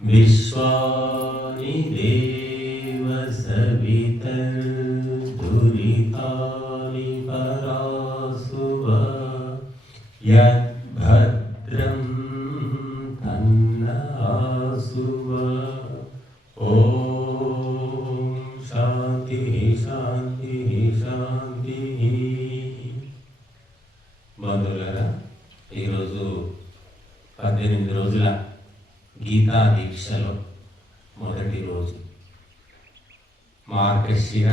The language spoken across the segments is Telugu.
विश्वानि देव सवितर्दुरितानि परासुव यद्भद्रं तन्नासुव। ఓం శాంతి శాంతి శాంతి. బంధువులారా, ఈరోజు 18 రోజుల గీతా దీక్షలో మొదటి రోజు, మార్గశిర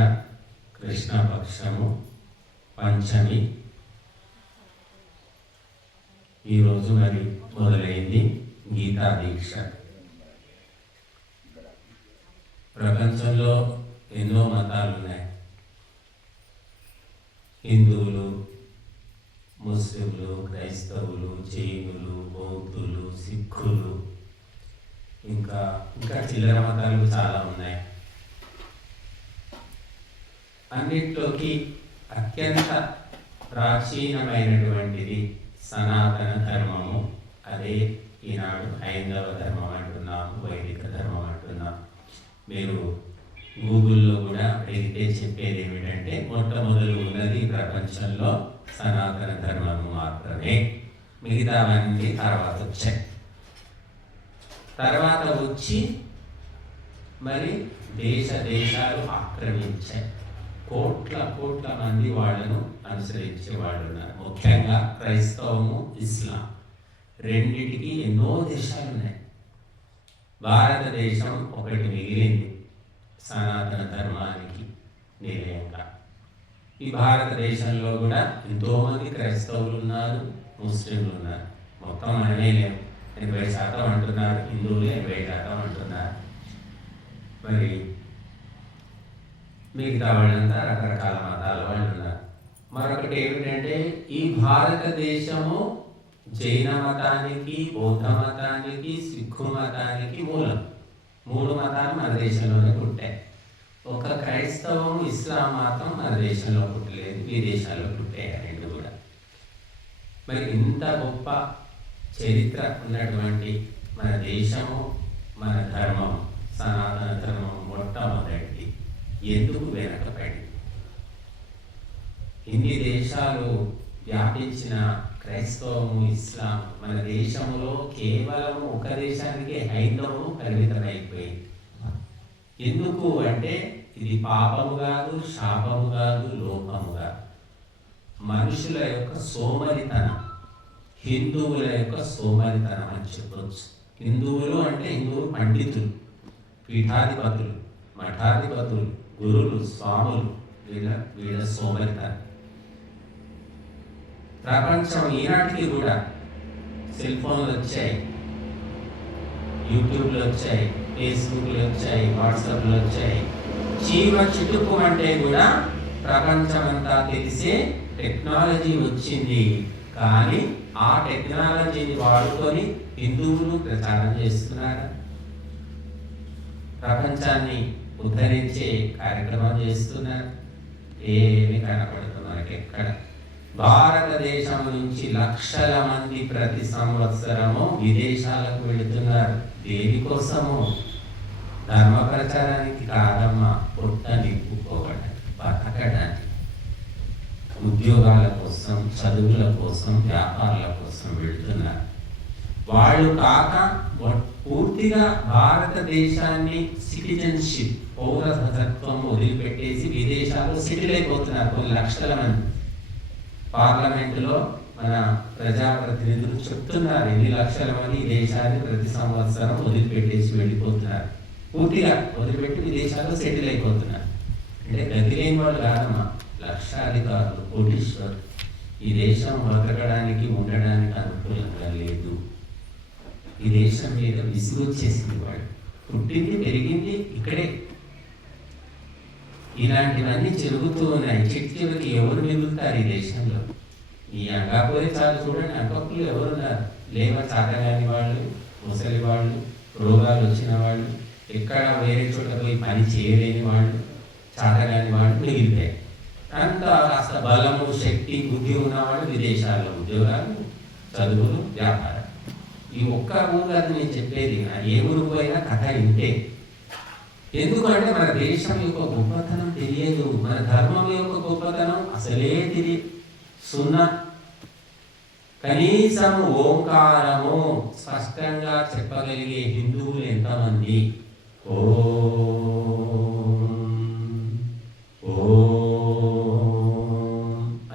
కృష్ణపక్షము పంచమి. ఈరోజు మరి మొదలైంది గీతా దీక్ష. ప్రపంచంలో ఎన్నో మతాలు ఉన్నాయి. హిందువులు, ముస్లింలు, క్రైస్తవులు, జైనులు, బౌద్ధులు, సిక్కులు, ఇంకా చిల్లర మతాలు చాలా ఉన్నాయి. అన్నిట్లోకి అత్యంత ప్రాచీనమైనటువంటిది సనాతన ధర్మము. అదే ఈనాడు హైందవ ధర్మం అంటున్నాము, వైదిక ధర్మం అంటున్నాము. మీరు గూగుల్లో కూడా అడిగితే చెప్పేది ఏమిటంటే, మొట్టమొదలు ఉన్నది ప్రపంచంలో సనాతన ధర్మము మాత్రమే, మిగతావన్నీ తర్వాత వచ్చాయి. తర్వాత వచ్చి మరి దేశాలు ఆక్రమించాయి. కోట్ల మంది వాళ్ళను అనుసరించే వాళ్ళు ఉన్నారు. ముఖ్యంగా క్రైస్తవము, ఇస్లాం రెండిటికి ఎన్నో దేశాలు ఉన్నాయి. భారతదేశం ఒకటి మిగిలింది సనాతన ధర్మానికి నిలయంగా. ఈ భారతదేశంలో కూడా ఎంతోమంది క్రైస్తవులు ఉన్నారు, ముస్లింలు ఉన్నారు. మొత్తం మనమే లేవు. 80% అంటున్నారు హిందువులు, 80% అంటున్నారు. మరి మిగతా వాళ్ళంతా రకరకాల మతాల వాళ్ళు ఉన్నారు. మరొకటి ఏమిటంటే, ఈ భారతదేశము జైన మతానికి, బౌద్ధ మతానికి, సిక్కు మతానికి మూలం. 3 మతాలు మన దేశంలోనే పుట్టాయి. ఒక క్రైస్తవం, ఇస్లాం మాత్రం మన దేశంలో పుట్టలేదు, విదేశాల్లో పుట్టాయి రెండు కూడా. మరి ఇంత గొప్ప చరిత్ర ఉన్నటువంటి మన దేశము, మన ధర్మం, సనాతన ధర్మం మొట్టమొదటి ఎందుకు వెనకపడి? ఇన్ని దేశాలు వ్యాపించిన క్రైస్తవము, ఇస్లాం మన దేశంలో కేవలం ఒక దేశానికి హైందవము పరిమితమైపోయింది. ఎందుకు అంటే, ఇది పాపము కాదు, శాపము కాదు, లోపము కాదు. మనుషుల యొక్క సోమరితనం, హిందువుల యొక్క సోమరితనం అని చెప్పవచ్చు. హిందువులు అంటే హిందువులు పండితులు, పీఠాధిపతులు, మఠాధిపతులు, గురువులు, స్వాములు, వీళ్ళ సోమరితనం. ప్రపంచం ఈనాటికి కూడా సెల్ ఫోన్లు వచ్చాయి, యూట్యూబ్లు వచ్చాయి, ఫేస్బుక్లు వచ్చాయి, వాట్సాప్లు వచ్చాయి. చీమ చిటుకు అంటే కూడా ప్రపంచం అంతా తెలిసే టెక్నాలజీ వచ్చింది. కానీ ఆ టెక్నాలజీని వాడుకొని హిందువులు ప్రచారం చేస్తున్నారు, ప్రపంచాన్ని ఉద్ధరించే కార్యక్రమం చేస్తున్నారు. ఏమి కనపడుతుంది మనకి ఎక్కడ? భారతదేశం నుంచి లక్షల మంది ప్రతి సంవత్సరము విదేశాలకు వెళుతున్నారు. దేనికోసము? ధర్మ ప్రచారానికి కాదమ్మా, పొట్ట నింపుకోవడానికి, బతకడానికి, ఉద్యోగాల కోసం, చదువుల కోసం, వ్యాపారాల కోసం వెళుతున్నారు. వాళ్ళు కాక పూర్తిగా భారతదేశాన్ని సిటిజన్షిప్, పౌరసత్వం వదిలిపెట్టేసి విదేశాల్లో సెటిల్ అయిపోతున్నారు కొన్ని లక్షల మంది. పార్లమెంటులో మన ప్రజాప్రతినిధులు చెప్తున్నారు, ఎన్ని లక్షల మంది ఈ దేశాన్ని ప్రతి సంవత్సరం వదిలిపెట్టేసి వెళ్ళిపోతున్నారు. పూర్తిగా వదిలిపెట్టి విదేశాల్లో సెటిల్ అయిపోతున్నారు. అంటే గతి లేని వాళ్ళు కాదమ్మా, లక్షాధికారులు, కోటీశ్వరులు. ఈ దేశం బతకడానికి, ఉండడానికి అనుకూలంగా లేదు. ఈ దేశం మీద విసుగొచ్చేసింది. వాడు పుట్టింది, పెరిగింది ఇక్కడే. ఇలాంటివన్నీ జరుగుతూ ఉన్నాయి. చివరికి ఎవరు మిగులుతారు ఈ దేశంలో? ఈ అంగాపురి చాలు చూడండి, అంగపులు ఎవరున్నారు? లేవ చాతగాని వాళ్ళు, ముసలి వాళ్ళు, రోగాలు వచ్చిన వాళ్ళు, ఎక్కడ వేరే చోట పోయి పని చేయలేని వాళ్ళు, చాతగాని వాళ్ళు మిగిలిపోయారు. అంత కాస్త బలము, శక్తి, బుద్ధి ఉన్నవాళ్ళు విదేశాల్లో ఉద్యోగాలు, చదువులు, వ్యాపారం. ఈ ఒక్క ఊరు అది నేను చెప్పేది. ఏ ఊరు పోయినా కథ ఇంతే. ఎందుకంటే మన దేశం యొక్క గొప్పతనం తెలియదు, మన ధర్మం యొక్క గొప్పతనం అసలే తెలియదు. సున్నా. కనీసం ఓంకారము స్పష్టంగా చెప్పగలిగే హిందువులు ఎంతమంది?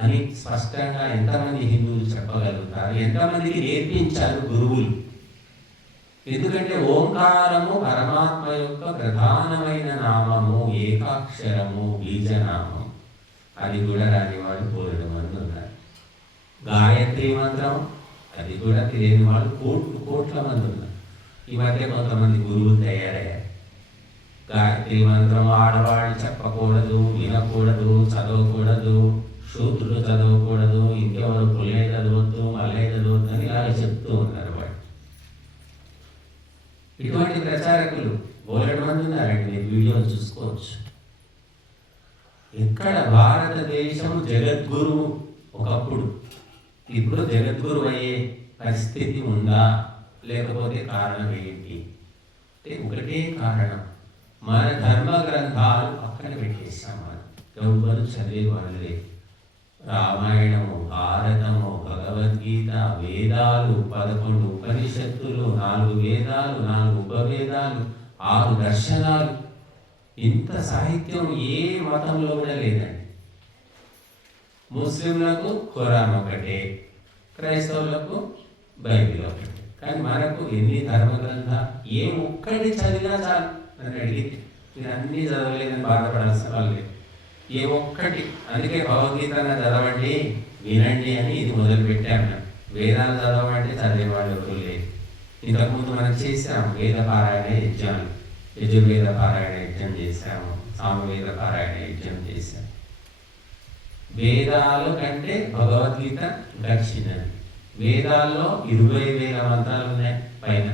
అని స్పష్టంగా ఎంతమంది హిందువులు చెప్పగలుగుతారు? ఎంతమందికి నేర్పించారు గురువులు? ఎందుకంటే ఓంకారము పరమాత్మ యొక్క ప్రధానమైన నామము, ఏకాక్షరము, బీజనామం. అది కూడా రాని వాళ్ళు కోరడం మంది ఉన్నారు. గాయత్రి మంత్రం అది కూడా తెలియని వాళ్ళు కోట్ల మంది ఉన్నారు. ఈ మధ్య కొంతమంది గురువులు తయారయ్యారు. గాయత్రి మంత్రం ఆడవాళ్ళు చెప్పకూడదు, వినకూడదు, చదవకూడదు, శూద్రులు చదవకూడదు, ఇంకెవరు పుల్లే చదవద్దు, మల్లే చదవద్దు అని ఇలా చెప్తూ ఉన్నారు వాళ్ళు. ఇటువంటి ప్రచారకులు బోలెడు మంది ఉన్నారండి. మీరు వీడియోలు చూసుకోవచ్చు. ఇక్కడ భారతదేశం జగద్గురు ఒకప్పుడు, ఇప్పుడు జగద్గురు అయ్యే పరిస్థితి ఉందా? లేకపోతే కారణం ఏంటి అంటే ఒకటే కారణం, మన ధర్మ గ్రంథాలు పక్కన పెట్టేస్తాం. మనం ఎవరు చదివేవాళ్ళు లేదు. రామాయణము, భారతము, భగవద్గీత, వేదాలు 11 ఉపనిషత్తులు, 4 వేదాలు, 4 ఉపవేదాలు, 6 దర్శనాలు. ఇంత సాహిత్యం ఏ మతంలో కూడా లేదండి. ముస్లింలకు ఖురాన్ ఒకటే, క్రైస్తవులకు బైబిల్ ఒకటే. కానీ మనకు ఎన్ని ధర్మ గ్రంథాలు? ఏ ఒక్కటి చదివినా చాలు. నన్ను అడిగితే మీరు అన్నీ చదవలేదని బాధపడాల్సిన వాళ్ళు లేదు. ఏ ఒక్కటి. అందుకే భగవద్గీతను చదవండి, వినండి అని ఇది మొదలు పెట్టాము. వేదాలు చదవమంటే చదివేవాళ్ళు ఎవరు లేదు. ఇంతకుముందు మనం చేసాము వేద పారాయణ యజ్ఞాలు, యజుర్వేద పారాయణ యజ్ఞం చేశాము, సామవేద పారాయణ యజ్ఞం చేశాము. వేదాల కంటే భగవద్గీత గడిచినది. వేదాల్లో 20,000 మంత్రాలు ఉన్నాయి పైన.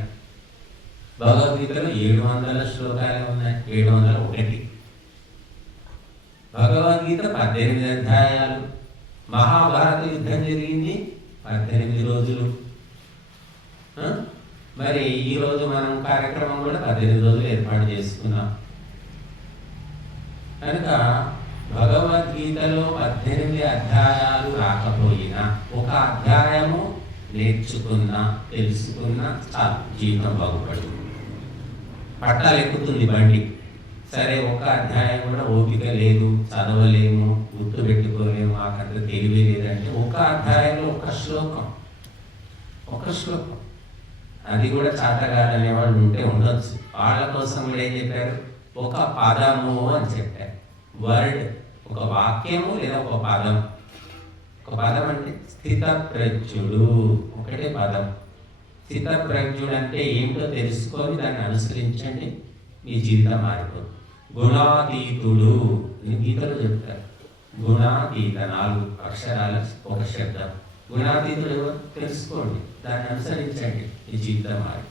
భగవద్గీతలో 700 శ్లోకాలు ఉన్నాయి, 701. భగవద్గీత 18 అధ్యాయాలు. మహాభారత యుద్ధం జరిగింది 18 రోజులు. మరి ఈరోజు మనం కార్యక్రమం కూడా 18 రోజులు ఏర్పాటు చేసుకున్నాం. కనుక భగవద్గీతలో 18 అధ్యాయాలు రాకపోయినా ఒక అధ్యాయము నేర్చుకున్నా, తెలుసుకున్నా చాలు, జీవితం బాగుపడుతుంది. పట్టాలు ఎక్కుతుంది బండి. సరే, ఒక అధ్యాయం కూడా ఓపిక లేదు, చదవలేము, గుర్తు పెట్టుకోలేము, మాకంత తెలివి లేదంటే ఒక అధ్యాయంలో ఒక శ్లోకం అది కూడా చాతగాదనే వాళ్ళు ఉంటే ఉండొచ్చు. వాళ్ళ కోసం కూడా ఏం చెప్పారు? ఒక పదము అని చెప్పారు. వర్డ్, ఒక వాక్యము లేదా ఒక పదం. ఒక పదం అంటే స్థితప్రజ్ఞుడు, ఒకటే పదం. స్థితప్రజ్ఞుడు అంటే ఏంటో తెలుసుకొని దాన్ని అనుసరించండి, మీ జీవితం మారిపోతుంది. గుణాతీతుడు అని గీతలు చెప్తారు. గుణాతీత 4 అక్షరాల ఒక శబ్దం. గుణాతీతుడు ఎవరు తెలుసుకోండి, దాన్ని అనుసరించండి, మీ జీవితం మారి.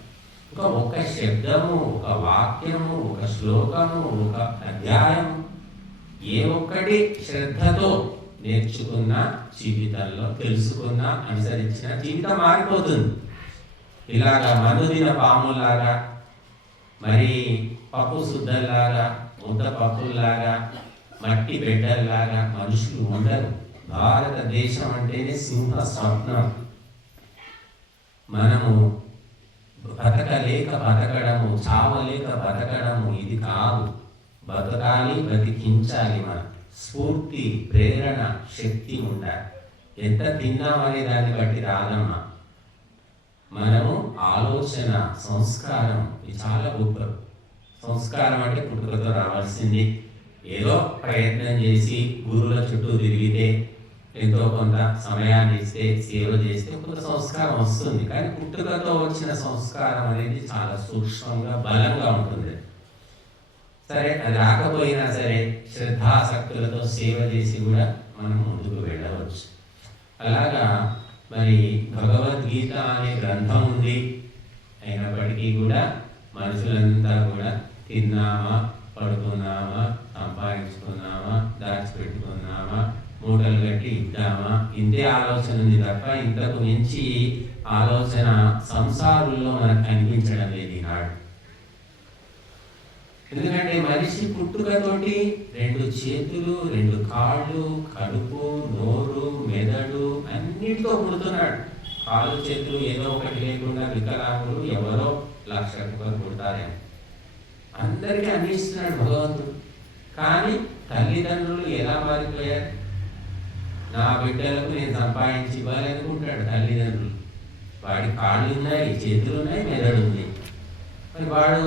ఇంకా ఒక శబ్దము, ఒక వాక్యము, ఒక శ్లోకము, ఒక అధ్యాయము, ఏ ఒక్కటి శ్రద్ధతో నేర్చుకున్న జీవితంలో, తెలుసుకున్న, అనుసరించిన జీవితం మారిపోతుంది. ఇలాగా మనుదిన పాములాగా, మరి పప్పు శుద్ధల్లాగా, ముద్ద పప్పుల్లాగా, మట్టి బిడ్డల్లాగా మనుషులు ఉండరు. భారతదేశం అంటేనే సింహ స్వప్నం. మనము బతకలేక బతకడము, చావలేక బతకడము ఇది కాదు. బతకాలి, బతికించాలి. మనం స్ఫూర్తి, ప్రేరణ, శక్తి ఉండాలి. ఎంత తిన్నామనే దాన్ని బట్టి రాదమ్మా. మనము ఆలోచన, సంస్కారం ఇది చాలా గొప్ప. సంస్కారం అంటే పుట్టుకతో రావాల్సింది. ఏదో ప్రయత్నం చేసి గురువుల చుట్టూ తిరిగితే, ఎంతో కొంత సమయాన్ని ఇస్తే, సేవ చేస్తే కొంత సంస్కారం వస్తుంది. కానీ పుట్టుకతో వచ్చిన సంస్కారం అనేది చాలా సూక్ష్మంగా, బలంగా ఉంటుంది. సరే, అది రాకపోయినా సరే శ్రద్ధాసక్తులతో సేవ చేసి కూడా మనం ముందుకు వెళ్ళవచ్చు. అలాగా మరి భగవద్గీత అనే గ్రంథం ఉంది. అయినప్పటికీ కూడా మనుషులంతా కూడా తిన్నామా, పడుకున్నామా, అంతే ఆలోచన ఉంది తప్ప ఇంతకు మించి ఆలోచన సంసారుల్లో మనకు కనిపించడం లేదు ఈనాడు. ఎందుకంటే మనిషి పుట్టుకతోటి 2 చేతులు, 2 కాళ్ళు, కడుపు, నోరు, మెదడు అన్నిటితో పుడుతున్నాడు. కాళ్ళు చేతులు ఏదో ఒకటి లేకుండా వికలాంగులు ఎవరో 1,00,000 పుడతారేమో. అందరికీ అన్ని ఇస్తున్నాడు భగవంతుడు. కానీ తల్లిదండ్రులు ఎలా మారిపోయారు? నా బిడ్డలకు నేను సంపాదించి ఇవ్వాలి అనుకుంటాడు తల్లిదండ్రులు. వాడి కాళ్ళు ఉన్నాయి, చేతులు ఉన్నాయి, మెదడు ఉంది. మరి వాడు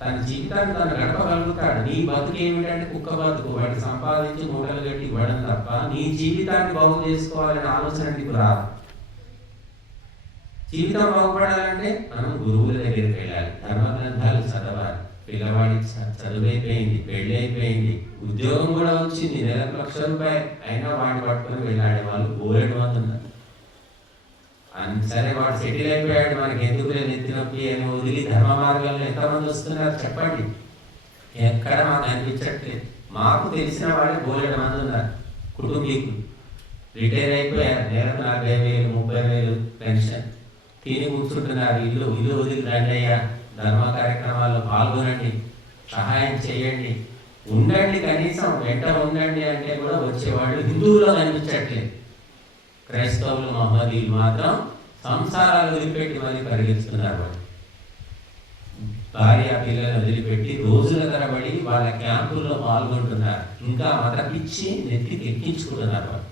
తన జీవితాన్ని తను గడపగలుగుతాడు. నీ బతుకు ఏమిటంటే కుక్క బతుకు. వాడికి సంపాదించి మూటలు కట్టి ఇవ్వడం తప్ప నీ జీవితాన్ని బాగు చేసుకోవాలనే ఆలోచన నీకు రాదు. జీవితం బాగుపడాలంటే మనం గురువుల దగ్గరికి వెళ్ళాలి, ధర్మ గ్రంథాలు చదవాలి. పిల్లవాడి చదువైపోయింది, పెళ్ళి అయిపోయింది, ఉద్యోగం కూడా వచ్చింది, నెలకు ₹1,00,000, అయినా వాడిని పట్టుకొని వెళ్ళాడే వాళ్ళు బోలెడు మంది ఉన్నారు. సరే వాడు సెటిల్ అయిపోయాడు, మనకి ఎందుకు లేదు ఎత్తినొప్పి అని వదిలి ధర్మ మార్గాల్లో ఎంతమంది వస్తున్నారు చెప్పండి? ఎక్కడ మాకు అనిపించట్లేదు. మాకు తెలిసిన వాళ్ళే బోలెడు మంది ఉన్నారు. కుటుంబీకులు రిటైర్ అయిపోయారు, నెలకు 40,000, 30,000 పెన్షన్, తిని కూర్చుంటున్నారు. ఇల్లు వదిలి రండి అయ్యా, ధర్మ కార్యక్రమాల్లో పాల్గొనండి, సహాయం చేయండి, ఉండండి, కనీసం వెంట ఉండండి అంటే కూడా వచ్చేవాళ్ళు హిందువులో కనిపించట్లేదు. క్రైస్తవులు, మహమ్మదీయులు మాత్రం సంసారాలు వదిలిపెట్టి మరి పరిగెత్తుతున్నారు. వాళ్ళు భార్య పిల్లలు వదిలిపెట్టి రోజుల తరబడి వాళ్ళ క్యాంపుల్లో పాల్గొంటున్నారు. ఇంకా మత పిచ్చి నెత్తికి ఎక్కించుకుంటున్నారు. వాళ్ళు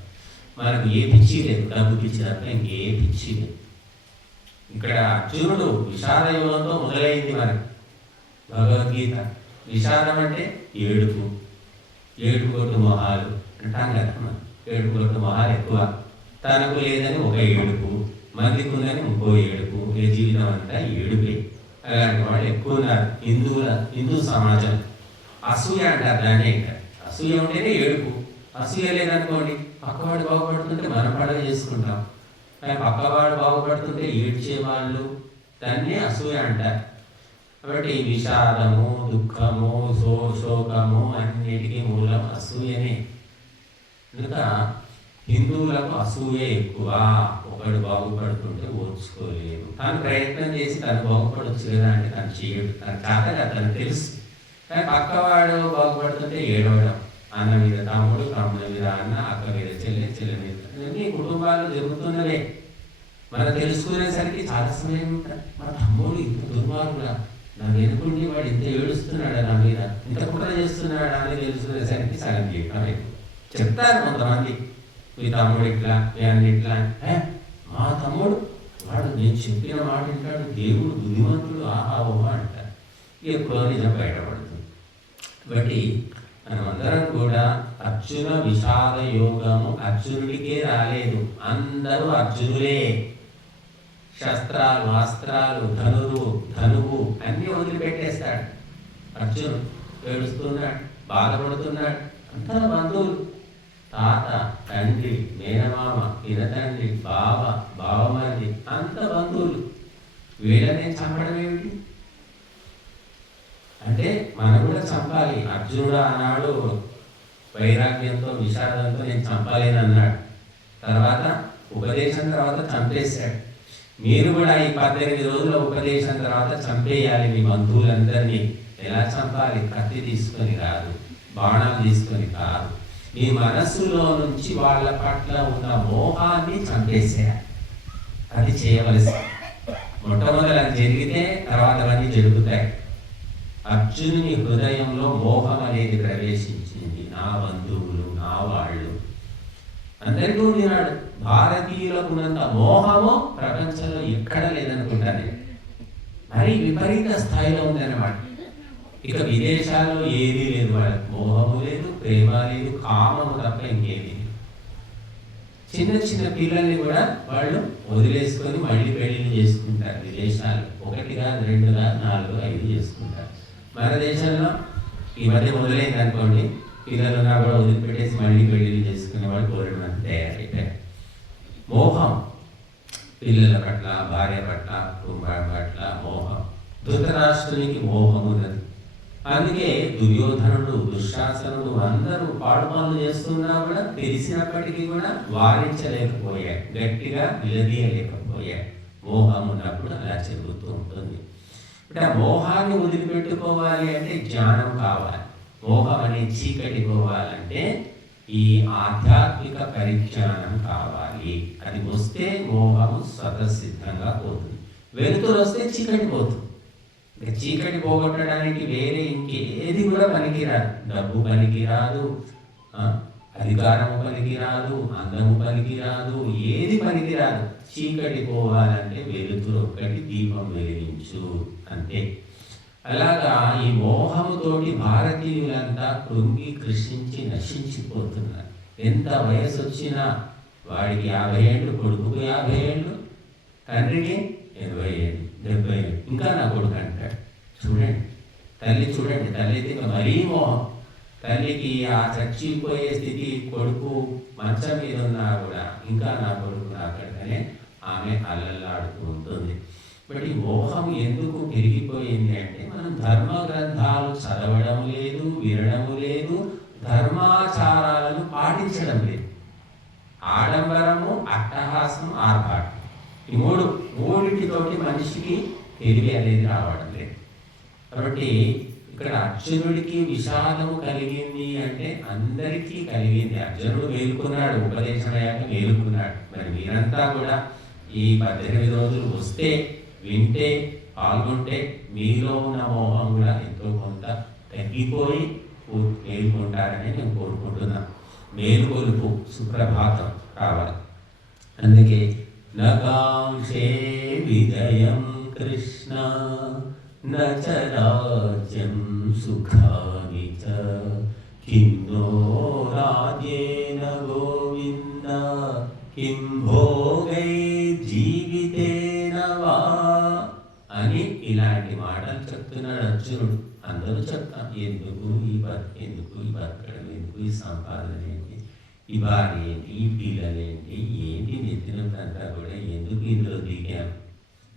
మనకు ఏ పిచ్చి లేదు, డబ్బు పిచ్చి తప్ప ఇంకే పిచ్చి లేదు. ఇక్కడ అర్జునుడు విషాద యోగంతో మొదలైంది మనకి భగవద్గీత. విషాదం అంటే ఏడుకొట్టు మొహాలు అంటాం కదా. మనం ఏడుకొట్టు మొహాలు ఎక్కువ. తనకు లేదని ఒక ఏడుపు, మందికి ఉందని ఇంకో ఏడుపు, ఏ జీవితం అంతా ఏడుపే. అలాంటి వాళ్ళు ఎక్కువ ఉన్నారు హిందూ సమాజం. అసూయ అంటారు దాన్ని. ఇక్కడ అసూయ ఉంటేనే ఏడుపు. అసూయ లేదనుకోండి, పక్కవాడు బాగుపడుతుంటే మనం పడవ చేసుకుంటాం, పక్కవాడు బాగుపడుతుంటే ఏడ్చే వాళ్ళు, దాన్ని అసూయ అంటారు. కాబట్టి విషాదము, దుఃఖము, శోకము అన్నిటికీ మూలం అసూయనే. కనుక హిందువులకు అసూయ ఎక్కువ. ఒకడు బాగుపడుతుంటే ఓర్చుకోలేదు. తను ప్రయత్నం చేసి తను బాగుపడవచ్చు కదా అంటే తను చేయడు, తన చేతగా తను తెలుసు. కానీ పక్కవాడు బాగుపడుతుంటే ఏడవడం, అన్న మీద తమ్ముడు, తమ్ముడి మీద అన్న, అక్క మీద చెల్లె, చెల్లె మీద, ఇవన్నీ కుటుంబాల్లో జరుగుతున్నవే. మనం తెలుసుకునేసరికి చాలా సమయం ఉంటుంది. మా తమ్ముడు ఇంత దుర్మార్గుడా, నన్ను ఎన్నుకుంటే వాడు ఇంత ఏడుస్తున్నాడా నా మీద, ఇంత కుట్ర చేస్తున్నాడా అని తెలుసుకునేసరికి సగం జీవితం చెప్తారు కొంతమంది. మీ తమ్ముడు ఇట్లా, మీ అన్న ఇట్లా. మా తమ్ముడు వాడు నేను చెప్పిన మాట వింటాడు, దేవుడు బుద్ధిమంతుడు, ఆహా ఓహా అంటారు. ఎప్పుడో నిజం బయటపడుతుంది. కాబట్టి మనమందరం కూడా అర్జున విషాద యోగము అర్జునుడికే రాలేదు, అందరూ అర్జునులే. శస్త్రాలు, అస్త్రాలు, ధనువు అన్నీ వదిలిపెట్టేస్తాడు అర్జునుడు. ఏడుస్తున్నాడు, బాధపడుతున్నాడు. అంతా బంధువులు, తాత, తండ్రి, మేనమామ, పినతండ్రి, బావమరిది, అంత బంధువులు. వీళ్ళని చంపడం ఏమిటి అంటే మనం కూడా చంపాలి. అర్జునుడు ఆనాడు వైరాగ్యంతో, విషాదంతో నేను చంపాలేని అన్నాడు. తర్వాత ఉపదేశం తర్వాత చంపేశాడు. మీరు కూడా ఈ 18 రోజుల ఉపదేశం తర్వాత చంపేయాలి మీ బంధువులందరినీ. ఎలా చంపాలి? కత్తి తీసుకొని కాదు, బాణాలు తీసుకొని కాదు, మీ మనస్సులో నుంచి వాళ్ళ పట్ల ఉన్న మోహాన్ని చంపేసేయాలి. అది చేయవలసి. మొట్టమొదటి అది జరిగితే తర్వాత అవన్నీ జరుగుతాయి. అర్జునుని హృదయంలో మోహం అనేది ప్రవేశించింది. నా బంధువులు, నా వాళ్ళు అందరికీ ఉన్నాడు. భారతీయులకు ఉన్నంత మోహము ప్రపంచంలో ఎక్కడ లేదనుకుంటాను. మరి విపరీత స్థాయిలో ఉందన్నమాట. ఇక విదేశాల్లో ఏదీ లేదు, వాళ్ళకి మోహము లేదు, ప్రేమ లేదు, కామము తప్ప ఇంకేమీ లేదు. చిన్న చిన్న పిల్లల్ని కూడా వాళ్ళు వదిలేసుకొని మళ్ళీ పెళ్లిళ్ళు చేసుకుంటారు. విదేశాలు 1 కాదు, 2 కాదు, 4, 5 చేసుకుంటారు. మన దేశంలో ఈ మధ్య మొదలైంది అనుకోండి, పిల్లలున్నా కూడా వదిలిపెట్టేసి మళ్ళీ పెళ్లిళ్ళు చేసుకునే వాళ్ళు కోరడం మంది తయారైపోయారు. మోహం, పిల్లల పట్ల, భార్య పట్ల, కుటుంబం పట్ల మోహం. ధృతరాష్ట్రునికి మోహం ఉన్నది. అందుకే దుర్యోధనుడు, దుశ్శాసనుడు అందరూ పాడు పనులు చేస్తున్నా కూడా తెలిసినప్పటికీ కూడా వారించలేకపోయాయి, గట్టిగా నిలదీయలేకపోయాయి. మోహం ఉన్నప్పుడు అలా జరుగుతూ ఉంటుంది. అంటే ఆ మోహాన్ని వదిలిపెట్టుకోవాలి అంటే జ్ఞానం కావాలి. మోహం అనే చీకటి పోవాలంటే ఈ ఆధ్యాత్మిక పరిజ్ఞానం కావాలి. అది వస్తే మోహము స్వతసిద్ధంగా పోతుంది. వెలుతురు వస్తే చీకటి పోతుంది. చీకటి పోగొట్టడానికి వేరే ఇంకేది కూడా పనికిరాదు. డబ్బు పనికిరాదు, అధికారము పనికిరాదు, అందము పనికిరాదు, ఏది పనికిరాదు. చీకటి పోవాలంటే వెలుతురు ఒక్కటి, దీపం వెలిగించు, అంతే. అలాగా ఈ మోహముతోటి భారతీయులంతా కృంగి కృషించి నశించిపోతున్నారు. ఎంత వయసు వచ్చినా వాడికి 50 ఏళ్ళు, కొడుకుకు 50 ఏళ్ళు, తండ్రికి 80 ఏళ్ళు, 70 ఏళ్ళు, ఇంకా నా కొడుకు అంటాడు. చూడండి తల్లికి మరీ మోహం. తల్లికి ఆ చచ్చిపోయే స్థితి, కొడుకు మంచం మీద ఉన్నా కూడా ఇంకా నా కొడుకు నాకనే ఆమె అల్లల్లాడుతూ ఉంటుంది. బట్ ఈ మోహం ఎందుకు పెరిగిపోయింది అంటే మనం ధర్మ గ్రంథాలు చదవడం లేదు, వినడం లేదు, ధర్మాచారాలను పాటించడం లేదు. ఆడంబరము, అట్టహాసం, ఆర్భాటం, ఈ మూడింటితోటి మనిషికి తెలివి అనేది రావడం లేదు. కాబట్టి ఇక్కడ అర్జునుడికి విషాదము కలిగింది అంటే అందరికీ కలిగింది. అర్జునుడు మేలుకున్నాడు, ఉపదేశం అయ్యాక మేలుకున్నాడు. మరి మీరంతా కూడా ఈ 18 రోజులు వస్తే, వింటే, పాల్గొంటే మీలో ఉన్న మోహం కూడా ఎంతో కొంత తగ్గిపోయి మేలుకుంటారని నేను కోరుకుంటున్నాను. మేలుకొలుపు, సుప్రభాతం కావాలి. అందుకే నకాంక్షే విజయం కృష్ణ నచ రాజ్యం సుఖాని చ కిన్నో రాజ్యేన గోవింద కిం భోగై జీవితేన వా అని ఇలాంటి మాటలు చెప్తున్నాడు అర్జునుడు. అందరూ చెప్తాం, ఎందుకు ఈ బతకడం, ఎందుకు ఈ సంపాదన ఏంటి, ఈ భార్య ఏంటి, ఈ పిల్లలేంటి, ఏంటి నెత్తినంతా కూడా ఎందుకు ఇందులో దిగాము,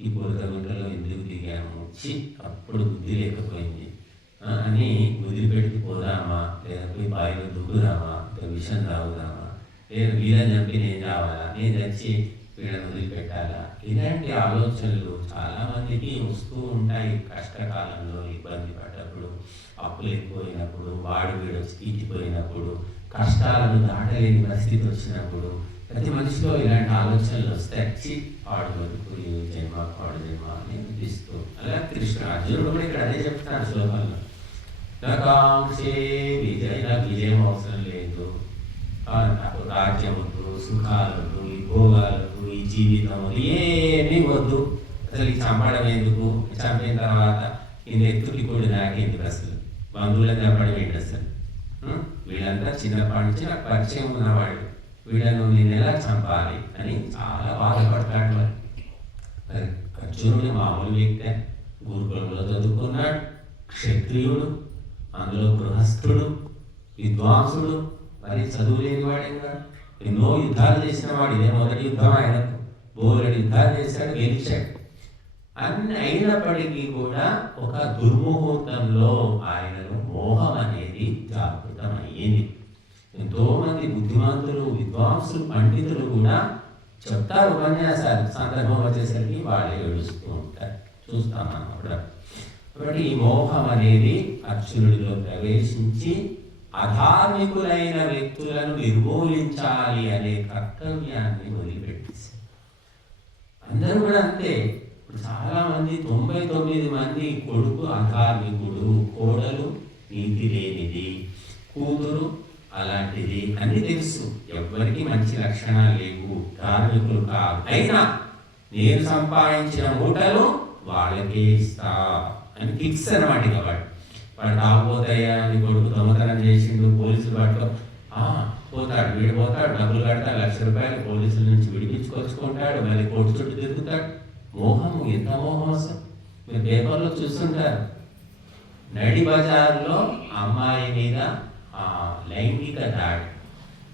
ఈ గుంటలో ఎందుకు దిగాము, అప్పుడు బుద్ధి లేకపోయింది అని వదిలిపెట్టి పోదామా, లేదా పోయి బావిలో దుగ్గుదామా, విషం తాగుదామా, లేదా వీళ్ళని చంపి నేను రావాలా, నేను చచ్చి వీళ్ళని వదిలిపెట్టాలా, ఇలాంటి ఆలోచనలు చాలామందికి వస్తూ ఉంటాయి. కష్టకాలంలో ఇబ్బంది పడ్డప్పుడు, అప్పులు ఎక్కువైనప్పుడు, వాడు వీడు తీసిపోయినప్పుడు, కష్టాలను దాటలేని పరిస్థితి వచ్చినప్పుడు ప్రతి మనిషిలో ఇలాంటి ఆలోచనలు వస్తాయి. పాడు బతుకు, జన్మ పాడు జన్మ అని అనిపిస్తూ, అలా కృష్ణ అర్జునుడు కూడా ఇక్కడ అదే చెప్తాడు శ్లోకంలో. నకాంక్షే విజయం అవసరం లేదు, నాకు రాజ్యం వద్దు, సుఖాలకు, ఈ భోగాలకు, ఈ జీవితం ఏమీ వద్దు, అసలు ఈ చంపడం ఎందుకు, చంపిన తర్వాత ఈ నెత్తుకి కూడా నాకేందుకు, అసలు బంధువులను చంపడం ఏంటి, అసలు వీళ్ళంతా చిన్నప్పటి నుంచి నాకు పరిచయం ఉన్నవాళ్ళు, వీళ్ళను నేను ఎలా చంపాలి అని చాలా బాధపడతాడు. మరి అర్జునుడు మామూలు వ్యక్తే, గురుకులంలో చదువుకున్నాడు, క్షత్రియుడు, అందులో గృహస్థుడు, విద్వాంసుడు, మరి చదువు లేని వాడేగా, ఎన్నో యుద్ధాలు చేసిన వాడు. ఇదే మొదటి యుద్ధం ఆయనకు, బోలెడు యుద్ధాలు చేశాడు, గెలిచాడు. అన్ని అయినప్పటికీ కూడా ఒక దుర్ముహూర్తంలో ఆయనను మోహం అనేది జాగృతం అయ్యింది. ఎంతోమంది బుద్ధిమంతులు, విద్వాంసులు, పండితులు కూడా చెప్తారు ఉపన్యాసాలు, సందర్భం వచ్చేసరికి వాళ్ళే ఏడుస్తూ ఉంటారు, చూస్తాం మనం కూడా. కాబట్టి ఈ మోహం అనేది అర్జునుడిలో ప్రవేశించి అధార్మికులైన వ్యక్తులను నిర్మూలించాలి అనే కర్తవ్యాన్ని వదిలిపెట్టేసి, అందరూ కూడా అంతే. ఇప్పుడు చాలామంది 99 మంది కొడుకు అధార్మికుడు, కోడలు నీతి లేనిది, కూతురు అలాంటిది అని తెలుసు. ఎవ్వరికి మంచి లక్షణాలు లేవు, ధార్మికులు కాదు. అయినా నేను సంపాదించిన మూటలు వాళ్ళకే ఇస్తా అని ఫిక్స్ అనమాట. ఇక వాడు తాగుపోతాయా, నీ కొడుకు దొంగతనం చేసిండు, పోలీసులు పట్టుకో పోతాడు, వీడు పోతాడు, డబ్బులు కడతాడు, ₹1,00,000 పోలీసుల నుంచి విడిపించుకొచ్చుకుంటాడు, మళ్ళీ కోర్టు చుట్టూ తిరుగుతాడు. మోహము, ఎంత మోహం అసలు. మీరు పేపర్లో చూస్తుంటారు, నడి బజార్లో అమ్మాయి మీద లైంగిక దాడి,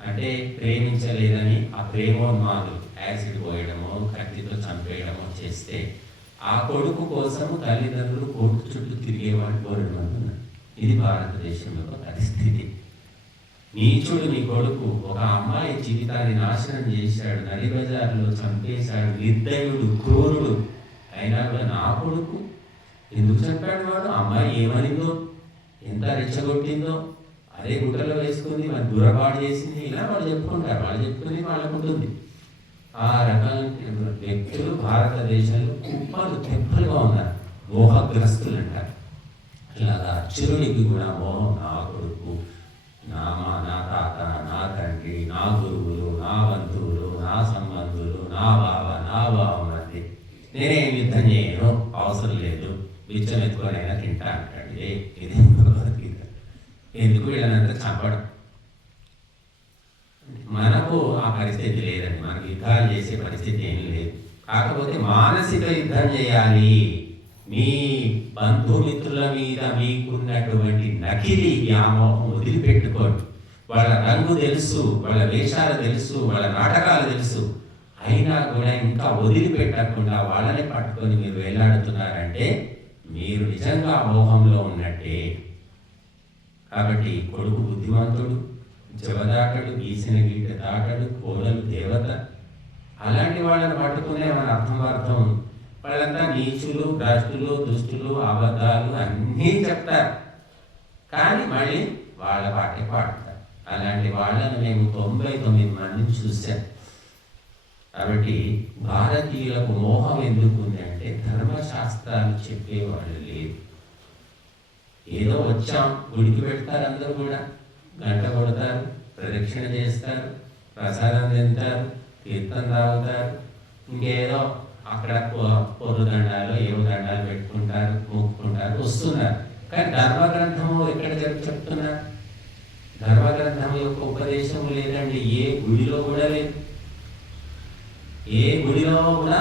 అంటే ప్రేమించలేదని ఆ ప్రేమోన్మాదులు యాసిడ్ పోయడమో, కత్తితో చంపేయడమో చేస్తే ఆ కొడుకు కోసము తల్లిదండ్రులు కోర్టు చుట్టూ తిరిగేవాడు 2 మంది ఉన్నారు. ఇది భారతదేశం యొక్క పరిస్థితి. నీచుడు నీ కొడుకు ఒక అమ్మాయి జీవితాన్ని నాశనం చేశాడు, నడి బజార్లో చంపేశాడు, నిర్దయుడు, క్రూరుడు. అయినా కూడా నా కొడుకు ఎందుకు చంపాడు? వాడు అమ్మాయి ఏమనిందో, ఎంత రెచ్చగొట్టిందో, అదే గుట్టలో వేసుకుంది, మరి దురపాటు చేసింది, ఇలా వాళ్ళు చెప్పుకుంటారు. వాళ్ళు చెప్పుకుని వాళ్ళకు ఉంటుంది. ఆ రకమైన వ్యక్తులు భారతదేశంలో కుప్పలు తెప్పలుగా ఉన్నారు, మోహగ్రస్తులు అంటారు. ఇలాగా అర్జునుడికి కూడా మోహం, నా కొడుకు, నా తాత, నా తండ్రి, నా గురువులు, నా బంధువులు, నా సంబంధువులు, నా బావమరిది, నేనేం యుద్ధం చేయను, అవసరం లేదు, బిచ్చం ఎత్తుకోనైనా తింటా అంటాడు. ఇదే భగవద్గీత. ఎందుకు వీళ్ళనంతా చంపడం? మనకు ఆ పరిస్థితి లేదండి, మనకు యుద్ధాలు చేసే పరిస్థితి ఏమీ లేదు. కాకపోతే మానసిక యుద్ధం చేయాలి. మీ బంధుమిత్రుల మీద మీకున్నటువంటి నకిలీ వ్యామోహం వదిలిపెట్టుకోండి. వాళ్ళ రంగు తెలుసు, వాళ్ళ వేషాలు తెలుసు, వాళ్ళ నాటకాలు తెలుసు, అయినా కూడా ఇంకా వదిలిపెట్టకుండా వాళ్ళని పట్టుకొని మీరు వేలాడుతున్నారంటే మీరు నిజంగా మోహంలో ఉన్నట్టే. కాబట్టి కొడుకు బుద్ధిమంతుడు, జవదాటడు, గీసిన గీట దాటడు, కోడలు దేవత, అలాంటి వాళ్ళని పట్టుకునే మన అర్థం వాళ్ళంతా నీచులు, భ్రష్టులు, దుష్టులు, అబద్ధాలు అన్నీ చెప్తారు, కానీ మళ్ళీ వాళ్ళ పాటే పాడతారు. అలాంటి వాళ్ళని మేము 99 మందిని చూసాం. కాబట్టి భారతీయులకు మోహం ఎందుకు ఉంది అంటే ధర్మశాస్త్రాలు చెప్పేవాళ్ళు లేదు. ఏదో వచ్చాం, గుడికి పెడతారు, అందరూ కూడా గంట కొడతారు, ప్రదక్షిణ చేస్తారు, ప్రసాదం తింటారు, తీర్థం తాగుతారు, ఇంకేదో అక్కడ పొర్రు దండాలు ఏవో దండాలు పెట్టుకుంటారు, మొక్కుకుంటారు, వస్తున్నారు. కానీ ధర్మగ్రంథము ఎక్కడ చెప్తున్నారు? ధర్మగ్రంథం యొక్క ఉపదేశం లేదండి, ఏ గుడిలో కూడా లేదు. ఏ గుడిలో కూడా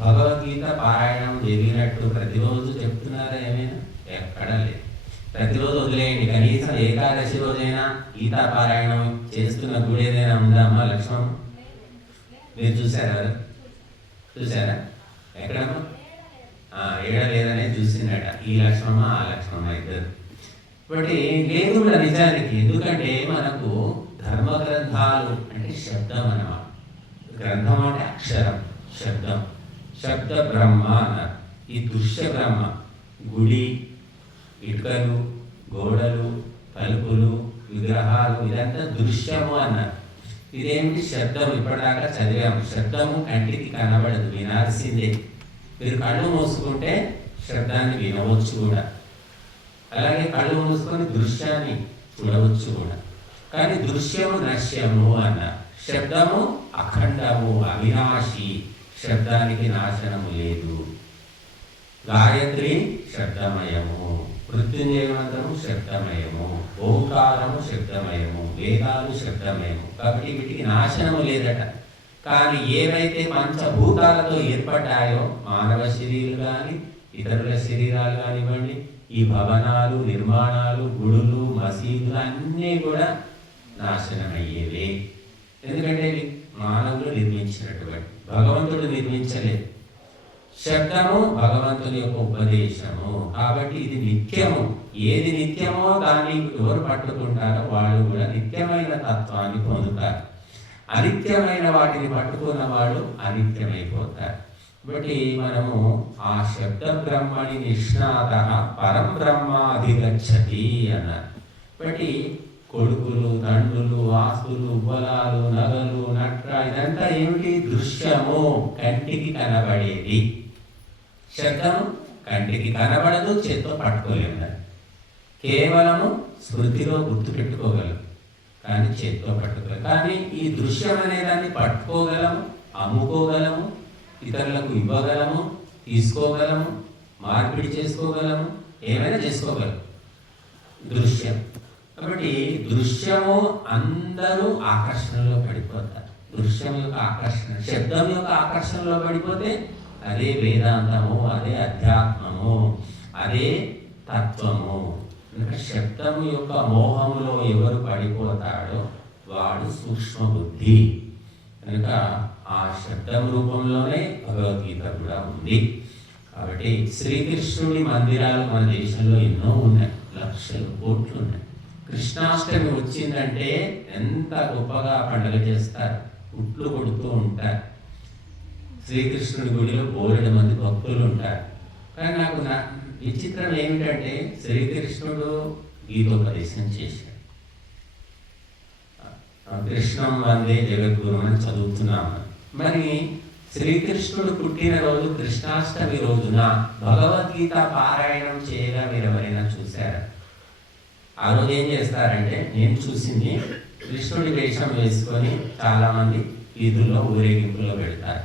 భగవద్గీత పారాయణం జరిగినట్టు ప్రతిరోజు చెప్తున్నారా ఏమైనా? ఎక్కడా లేదు. ప్రతిరోజు వదిలేయండి, కనీసం ఏకాదశి రోజైనా గీతా పారాయణం చేస్తున్న గుడి ఏదైనా ఉందా అమ్మా? లక్ష్మణ్ మీరు చూసారా? చూసారా? ఎక్కడమ్మా? ఏడ లేదనే చూసిందట ఈ లక్ష్మమ్మ ఆ లక్ష్మమ్మ ఇద్దరు. కాబట్టి లేదు కూడా నిజానికి. ఎందుకంటే మనకు ధర్మ గ్రంథాలు అంటే శబ్దం అన్నమాట. గ్రంథం అంటే అక్షరం, శబ్దం. శబ్ద బ్రహ్మ అన్నారు. ఈ దృశ్య బ్రహ్మ, గుడి, ఇటుకలు, గోడలు, తలుపులు, విగ్రహాలు, ఇదంతా దృశ్యము అన్నారు. ఇదేమిటి? శబ్దం. ఇప్పటిదాకా చదివాము. శబ్దము కంటికి కనబడదు, వినాల్సిందే. మీరు కళ్ళు మూసుకుంటే శబ్దాన్ని వినవచ్చు కూడా, అలాగే కళ్ళు మూసుకొని దృశ్యాన్ని చూడవచ్చు కూడా. కానీ దృశ్యము నశ్యము అన్నారు. శబ్దము అఖండము, అవినాశి, శబ్దానికి నాశనము లేదు. గాయత్రి శబ్దమయము, మృత్యుంజయ మంత్రము శబ్దమయము, ఓంకారము శబ్దమయము, వేదాలు శబ్దమయము. కాబట్టి వీటికి నాశనము లేదట. కానీ ఏవైతే పంచభూతాలతో ఏర్పడ్డాయో, మానవ శరీరాలు కానీ ఇతరుల శరీరాలు కానివ్వండి, ఈ భవనాలు, నిర్మాణాలు, గుడులు, మసీదులు అన్నీ కూడా నాశనమయ్యేవే. ఎందుకంటే మానవులు నిర్మించినటువంటి, భగవంతుడు నిర్మించలేదు. శబ్దము భగవంతుని యొక్క ఉపదేశము. కాబట్టి ఇది నిత్యము. ఏది నిత్యమో దాన్ని ఎవరు పట్టుకుంటారో వాళ్ళు కూడా నిత్యమైన తత్వాన్ని పొందుతారు. అనిత్యమైన వాటిని పట్టుకున్న వాళ్ళు అనిత్యమైపోతారు. కాబట్టి మనము ఆ శబ్ద బ్రహ్మణి నిష్ణాత పరం బ్రహ్మాధిగచ్చతి అన్నారు. కాబట్టి కొడుకులు, తండ్రులు, ఆస్తులు, బలాలు, నగలు, నట్ర, ఇదంతా ఏమిటి? దృశ్యము, కంటికి కనబడేది. శబ్దము కంటికి కనబడదు, చేత్తో పట్టుకోలేము. కేవలము స్మృతిలో గుర్తు పెట్టుకోగలము, కానీ చేత్తో పట్టుకోగలము. కానీ ఈ దృశ్యం అనేదాన్ని పట్టుకోగలము, అమ్ముకోగలము, ఇతరులకు ఇవ్వగలము, తీసుకోగలము, మార్పిడి చేసుకోగలము, ఏమైనా చేసుకోగలము. దృశ్యం. కాబట్టి దృశ్యము అందరూ ఆకర్షణలో పడిపోతారు. దృశ్యం యొక్క ఆకర్షణ, శబ్దం యొక్క ఆకర్షణలో పడిపోతే అదే వేదాంతము, అదే అధ్యాత్మము, అదే తత్వము. ఇంకా శబ్దము యొక్క మోహములో ఎవరు పడిపోతాడో వాడు సూక్ష్మ బుద్ధి. కనుక ఆ శబ్దం రూపంలోనే భగవద్గీత కూడా ఉంది. కాబట్టి శ్రీకృష్ణుడి మందిరాలు మన దేశంలో ఎన్నో ఉన్నాయి. లక్షలు కోట్లు ఉన్నాయి. కృష్ణాష్టమి వచ్చిందంటే ఎంత గొప్పగా పండుగ చేస్తారు, ఉట్లు కొడుతూ ఉంటారు. శ్రీకృష్ణుడి గుడిలో బోలెడు మంది భక్తులు ఉంటారు. కానీ నాకు విచిత్రం ఏమిటంటే శ్రీకృష్ణుడు గీతోపదేశం చేశాడు. కృష్ణం వందే జగద్గురు అని చదువుతున్నాము. మరి శ్రీకృష్ణుడు పుట్టినరోజు కృష్ణాష్టమి రోజున భగవద్గీత పారాయణం చేయగా మీరు ఎవరైనా చూశారా? ఆ రోజు ఏం చేస్తారంటే, నేను చూసింది, కృష్ణుడి వేషం వేసుకొని చాలామంది వీధుల్లో ఊరేగింపులో పెడతారు.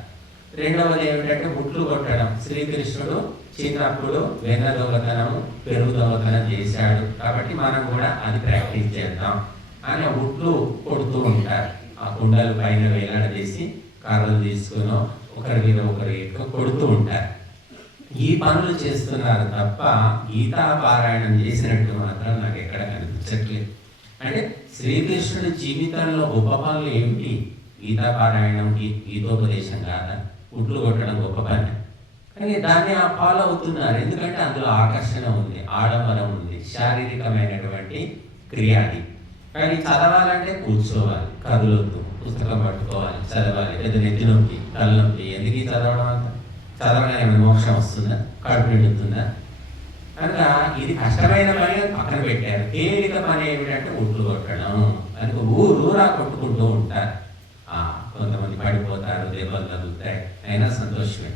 రెండవది ఏమిటంటే ఉట్లు కొట్టడం. శ్రీకృష్ణుడు చిన్నప్పుడు వెన్న దొంగతనము, పెరుగు దొంగతనం చేశాడు కాబట్టి మనం కూడా అది ప్రాక్టీస్ చేద్దాం అని ఉట్లు కొడుతూ ఉంటారు. ఆ కుండలు పైన వేలాడదీసి కర్రలు తీసుకుని ఒకరి మీద ఒకరి కొడుతూ ఉంటారు. ఈ పనులు చేస్తున్నారు తప్ప గీతా పారాయణం చేసినట్టు మాత్రం నాకు ఎక్కడ కనిపించట్లేదు. అంటే శ్రీకృష్ణుడి జీవితంలో గొప్ప పనులు ఏమిటి? గీతా పారాయణం, గీతోపదేశం కాదా? ఉట్లు కొట్టడం గొప్ప పని. కానీ దాన్ని ఫాలో అవుతున్నారు. ఎందుకంటే అందులో ఆకర్షణ ఉంది, ఆడంబరం ఉంది, శారీరకమైనటువంటి క్రియాది. కానీ చదవాలంటే కూర్చోవాలి, కదులొద్దు, పుస్తకం పట్టుకోవాలి, చదవాలి. లేదా నెత్తి నొప్పి, తలనొప్పి, ఎందుకు చదవడం అంతా? చదవడం ఏమైనా మోక్షం వస్తుందా? కడుపు నిండుతుందా? కనుక ఇది కష్టమైన పని పక్కన పెట్టారు. తేలిక పని ఏమిటంటే ఉట్లు కొట్టడం. అని ఊరూరా కొట్టుకుంటూ ఉంటారు. కొంతమంది పడిపోతారు, దెబ్బలు తగులుతాయి, అయినా సంతోషమే.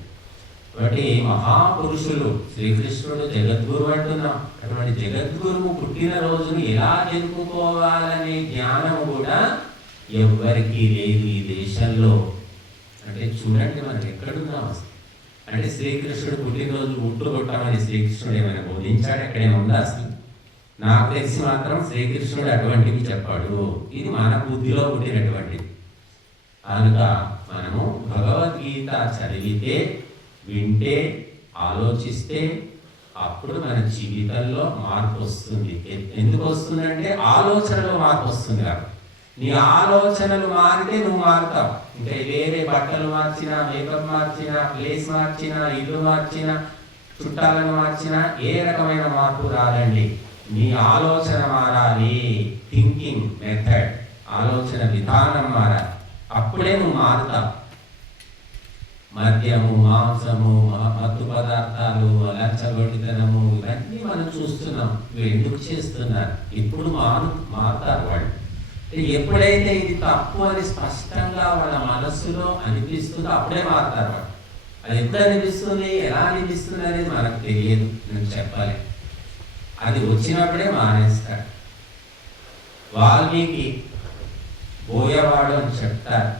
కాబట్టి మహాపురుషులు, శ్రీకృష్ణుడు జగద్గురు అంటున్నాం. అటువంటి జగద్గురువు పుట్టినరోజును ఎలా జరుపుకోవాలనే జ్ఞానం కూడా ఎవ్వరికీ లేదు ఈ దేశంలో. అంటే చూడండి మనం ఎక్కడున్నాం. అంటే శ్రీకృష్ణుడు పుట్టినరోజు ఉట్లు కొట్టామని శ్రీకృష్ణుడు ఏమైనా బోధించాడు? ఎక్కడేమో ఉందా అసలు? నాకు తెలిసి మాత్రం శ్రీకృష్ణుడు అటువంటివి చెప్పాడు. ఇది మన బుద్ధిలో పుట్టినటువంటిది. కనుక మనము భగవద్గీత చదివితే, వింటే, ఆలోచిస్తే అప్పుడు మన జీవితంలో మార్పు వస్తుంది. ఎందుకు వస్తుందంటే ఆలోచనలో మార్పు వస్తుంది. నీ ఆలోచనలు మారితే నువ్వు మారుతావు. ఇంకా వేరే బట్టలు మార్చినా, మేకప్ మార్చినా, ప్లేస్ మార్చినా, ఇల్లు మార్చినా, చుట్టాలను మార్చినా ఏ రకమైన మార్పు రాదండి. నీ ఆలోచన మారాలి. థింకింగ్ మెథడ్, ఆలోచన విధానం మారాలి. అప్పుడే నువ్వు మారుతావు. మద్యము, మాంసము, మత్తు పదార్థాలు, లంచగొడితనము ఇవన్నీ మనం చూస్తున్నాం. ఇవి ఎందుకు చేస్తున్నారు? ఇప్పుడు మారుతారు వాళ్ళు. ఎప్పుడైతే ఇది తప్పు అని స్పష్టంగా వాళ్ళ మనస్సులో అనిపిస్తుందో అప్పుడే మారుతారు వాళ్ళు. అది ఎప్పుడు అనిపిస్తుంది, ఎలా అనిపిస్తుంది అనేది మనకు తెలియదు, నేను చెప్పాలి. అది వచ్చినప్పుడే మానేస్తాడు. వాల్మీకి బోయవాడు అని చెప్తారు.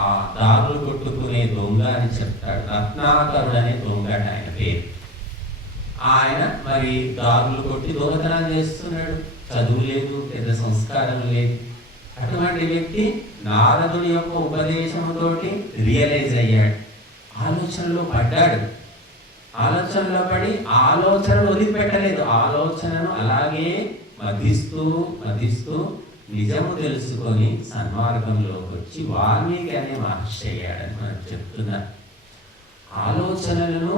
ఆ దారులు కొట్టుకునే దొంగ అని చెప్తాడు. రత్నాకరుడు అనే దొంగ ఆయన పేరు. ఆయన మరి దారులు కొట్టి దొంగతనం చేస్తున్నాడు. చదువు లేదు, పెద్ద సంస్కారం లేదు. అటువంటి వ్యక్తి నారదుడి యొక్క ఉపదేశంతో రియలైజ్ అయ్యాడు. ఆలోచనలో పడ్డాడు. ఆలోచనలో పడి ఆలోచనను వదిలిపెట్టలేదు. ఆలోచనను అలాగే మధిస్తూ నిజము తెలుసుకొని సన్మార్గంలోకి వచ్చి వాల్మీకి అనే మహర్షి అయ్యాడని మనం చెప్తున్నారు. ఆలోచనలను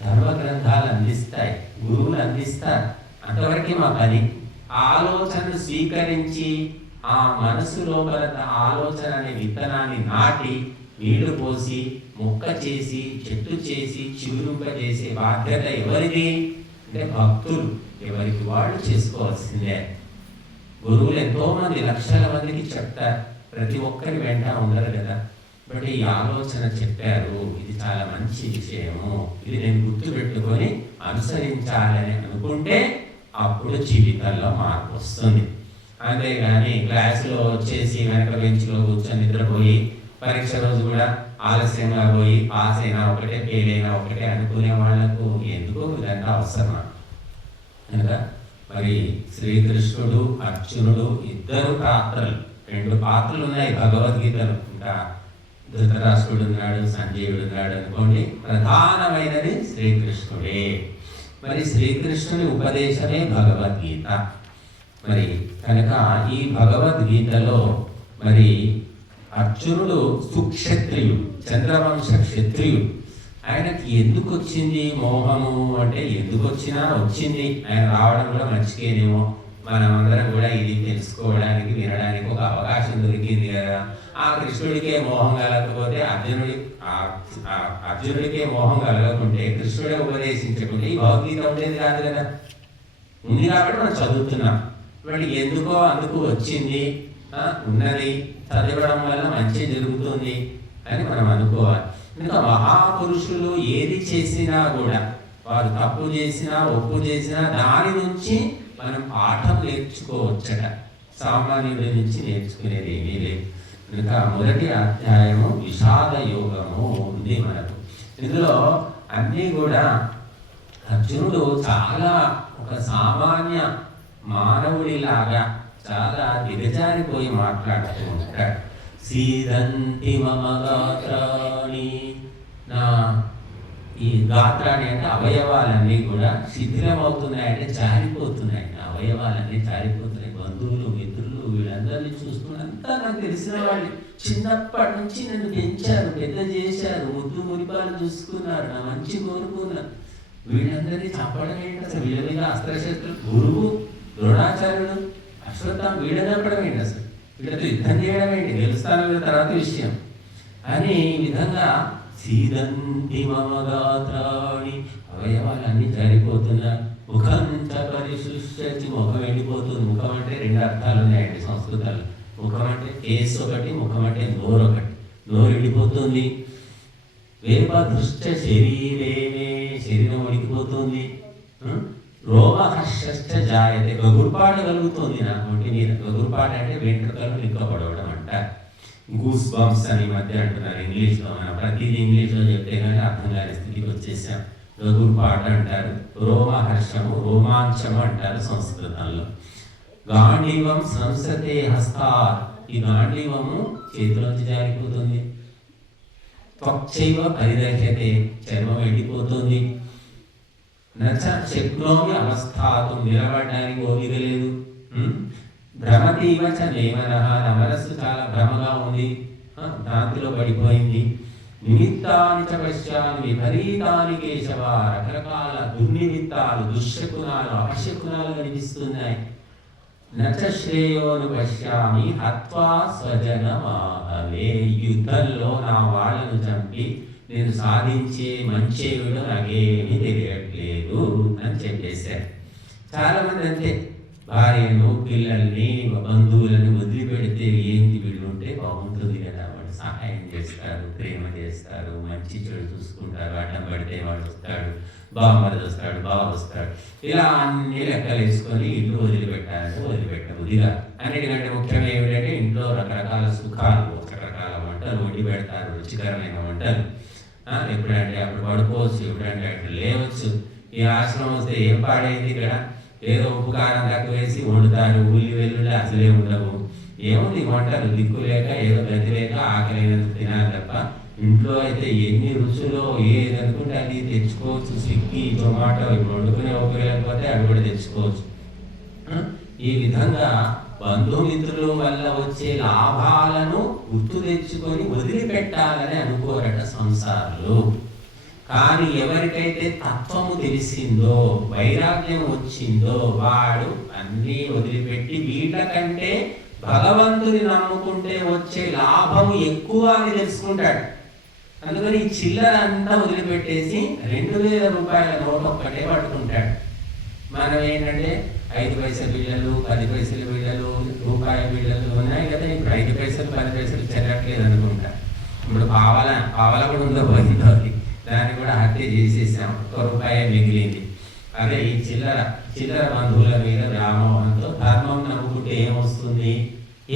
ధర్మ గ్రంథాలు అందిస్తాయి, గురువులు అందిస్తారు. అంతవరకు మా పని. ఆలోచనను స్వీకరించి ఆ మనసు లోపల ఆలోచన అనే విత్తనాన్ని నాటి, నీళ్లు పోసి, మొక్క చేసి, చెట్టు చేసి, చిగురింపజేసే బాధ్యత ఎవరిది అంటే భక్తులు. ఎవరికి వాళ్ళు చేసుకోవాల్సిందే. గురువులు ఎంతో మంది, లక్షల మందికి చెప్తారు. ప్రతి ఒక్కరి వెంట ఉండరు కదా. బట్ ఈ ఆలోచన చెప్పారు, ఇది చాలా మంచి విషయము, ఇది నేను గుర్తుపెట్టుకొని అనుసరించాలని అనుకుంటే అప్పుడు జీవితంలో మార్పు వస్తుంది. అంతేగాని క్లాసులో వచ్చేసి వెనక బెంచ్లో కూర్చొని నిద్రపోయి, పరీక్ష రోజు కూడా ఆలస్యంగా పోయి పాస్ అయినా ఒకటే, ఫెయిల్ అయినా ఒకటే అనుకునే వాళ్లకు ఎందుకు ఇదంతా అవసరమా? కనుక మరి శ్రీకృష్ణుడు, అర్జునుడు ఇద్దరు పాత్రలు, 2 పాత్రలు ఉన్నాయి భగవద్గీతలో. ఇంకా ధృతరాష్ట్రుడు ఉన్నాడు, సంజయుడు ఉన్నాడు అనుకోండి. ప్రధానమైనది శ్రీకృష్ణుడే. మరి శ్రీకృష్ణుని ఉపదేశమే భగవద్గీత. మరి కనుక ఈ భగవద్గీతలో మరి అర్జునుడు సుక్షత్రియుడు, చంద్రవంశ క్షత్రియుడు. ఆయనకి ఎందుకు వచ్చింది మోహము అంటే, ఎందుకు వచ్చింది. ఆయన రావడం కూడా మంచికేనేమో, మనమందరం కూడా ఇది తెలుసుకోవడానికి వినడానికి ఒక అవకాశం దొరికింది కదా. ఆ కృష్ణుడికే మోహం కలగకపోతే అర్జునుడికే మోహం కలగకుంటే కృష్ణుడే ఉపదేశించకుంటే ఈ భగవద్గీత ఉండేది కాదు కదా. ఉంది కాబట్టి మనం చదువుతున్నాం. మరి ఎందుకో అందుకు వచ్చింది, ఉన్నది, చదవడం వల్ల మంచి జరుగుతుంది అని మనం అనుకోవాలి. ఇంకా మహాపురుషులు ఏది చేసినా కూడా, వారు తప్పు చేసినా ఒప్పు చేసినా దాని నుంచి మనం పాఠం నేర్చుకోవచ్చట. సామాన్యుడి నుంచి నేర్చుకునేది ఏమీ లేదు. ఇంకా మొదటి అధ్యాయము విషాద యోగము ఉంది మనకు. ఇందులో అన్నీ కూడా అర్జునుడు చాలా ఒక సామాన్య మానవుడిలాగా చాలా దిగజారిపోయి మాట్లాడుతూ ఉంటాడు. సీదంతి మమ గాత్రాణి, నా ఈ గాత్రాన్ని అంటే అవయవాలన్నీ కూడా శిథిలమవుతున్నాయంటే జారిపోతున్నాయి. అవయవాలన్నీ జారిపోతున్నాయి. బంధువులు మిత్రులు వీళ్ళందరినీ చూసుకున్నంతా నాకు తెలిసిన వాళ్ళు, చిన్నప్పటి నుంచి నన్ను పెంచారు, పెద్ద చేశారు, ముద్దు మురిపాలు చూసుకున్నారు, నా మంచి కోరుకున్నారు. వీళ్ళందరినీ చంపడం ఏంటి అసలు? వీళ్ళ మీద అస్త్రశస్త్రులు, గురువు ద్రోణాచార్యుడు అశ్వత్థామ వీళ్ళ చంపడం ఏంటి అసలు? వీళ్ళతో యుద్ధం చేయడం ఏంటి? గెలుస్తాను తర్వాత విషయం అని ఈ విధంగా సీదంతి మమ గాత్రాణి, అవయవాలన్నీ జారిపోతున్నారు. ముఖం చ పరిశుష్యతి, ముఖం వెళ్ళిపోతుంది. ముఖం అంటే రెండు అర్థాలు ఉన్నాయండి సంస్కృతాలు. ముఖం అంటే కేసు ఒకటి, ముఖం అంటే నోరు ఒకటి. నోరు వెళ్ళిపోతుంది. వేపదృష్ట శరీరేమే, శరీరం వణికిపోతుంది. రోమహర్షశ్చ జాయతే, గగుర్పాటు కలుగుతుంది నా ఒంటి మీద. గగుర్పాటు అంటే వెంట్రుకలు లిక్కబడవడం అంటారు. గూస్ బంప్స్ అని మధ్య అంటున్నారు ఇంగ్లీష్లో. మనం ప్రతిదీ ఇంగ్లీష్లో చెప్తే కానీ అర్థం కాని స్థితికి వచ్చేసాం. గగుర్పాటు అంటారు, రోమహర్షము, రోమాంచము అంటారు సంస్కృతంలో. గాంధీవం సంసతే హస్తా, ఈ గాంధీవము చేతిలోంచి జారిపోతుంది. త్వక్చైవ పరిదహ్యతే, చర్మం ఎండిపోతుంది. నచ శక్నోమి అవస్థాతు, నిలబడడానికి ఓపిక లేదు. భ్రమతీవ చ నేమనః, నా మనస్సు చాలా భ్రమగా ఉంది, భ్రాంతిలో పడిపోయింది. నిమిత్తాని చ పశ్యామి విపరీతాని కేశవ, రకరకాల దుర్నిమిత్తాలు, దుశ్శకునాలు, అపశకునాలు కనిపిస్తున్నాయి. నచ శ్రేయోను పశ్యామి హత్వా స్వజనమాహవే, యుద్ధంలో నా వాళ్ళను చంపి నేను సాధించే మంచేవిడో నాకేమీ తెలియట్లేదు అని చెప్పేశారు. చాలామంది అంతే, భార్యను పిల్లల్ని బంధువులను వదిలిపెడితే ఏంటి వీళ్ళు ఉంటే బాగుంటుంది కదా, వాడు సహాయం చేస్తారు, ప్రేమ చేస్తారు, మంచి చెడు చూసుకుంటారు, అడ్డం పడితే వాడు వస్తాడు, బామ్మది వస్తాడు, బావ వస్తాడు, ఇలా అన్ని లెక్కలు వేసుకొని ఇల్లు వదిలిపెట్టాలంటే వదిలిపెట్టబుద్దిగా. అన్నిటికంటే ముఖ్యంగా ఏమిటంటే ఇంట్లో రకరకాల సుఖాలు, రకరకాల వంటలు వండి పెడతారు, రుచికరమైన వంటలు. ఎప్పుడంటే అప్పుడు పడుకోవచ్చు, ఎప్పుడంటే అప్పుడు లేవచ్చు. ఈ ఆశ్రమం వస్తే ఏం పాడైంది ఇక్కడ? ఏదో ఉప్పు కారం తక్కువ వేసి వండుతారు, ఉల్లి వెల్లుల్లి అసలే ఉండవు. ఏముంది వంటలు దిక్కు లేక, ఏదో గతి లేక ఆకలినందుకు తినాలి తప్ప. ఇంట్లో అయితే ఎన్ని రుచులో ఏది అనుకుంటే అది తెచ్చుకోవచ్చు. స్విగ్గీ, జొమాటో ఇప్పుడు వండుకునే ఉపయోగలేకపోతే అవి కూడా తెచ్చుకోవచ్చు. ఈ విధంగా బంధుమిత్రుల వల్ల వచ్చే లాభాలను గుర్తు తెచ్చుకొని వదిలిపెట్టాలని అనుకోరట సంసారులు. కానీ ఎవరికైతే తత్వము తెలిసిందో, వైరాగ్యం వచ్చిందో, వాడు అన్నీ వదిలిపెట్టి వీళ్ళకంటే భగవంతుని నమ్ముకుంటే వచ్చే లాభము ఎక్కువ అని తెలుసుకుంటాడు. అందుకని ఈ చిల్లర అంతా వదిలిపెట్టేసి 2000 రూపాయల నోట్ ఒక్కటే పట్టుకుంటాడు. మనం ఏంటంటే 5 పైసల బిళ్ళలు, 10 పైసల బిళ్ళలు, రూపాయి బిళ్ళలు ఉన్నాయి కదా. ఇప్పుడు 5 పైసలు 10 పైసలు చెరట్లేదు అనుకుంటా. ఇప్పుడు పావల కూడా ఉందో పోయింది, దాన్ని కూడా హత్య చేసేసాం, 1 రూపాయి మిగిలింది. అదే ఈ చిల్లర బంధువుల మీద వ్యామోహంతో ధర్మం నమ్ముకుంటే ఏమొస్తుంది?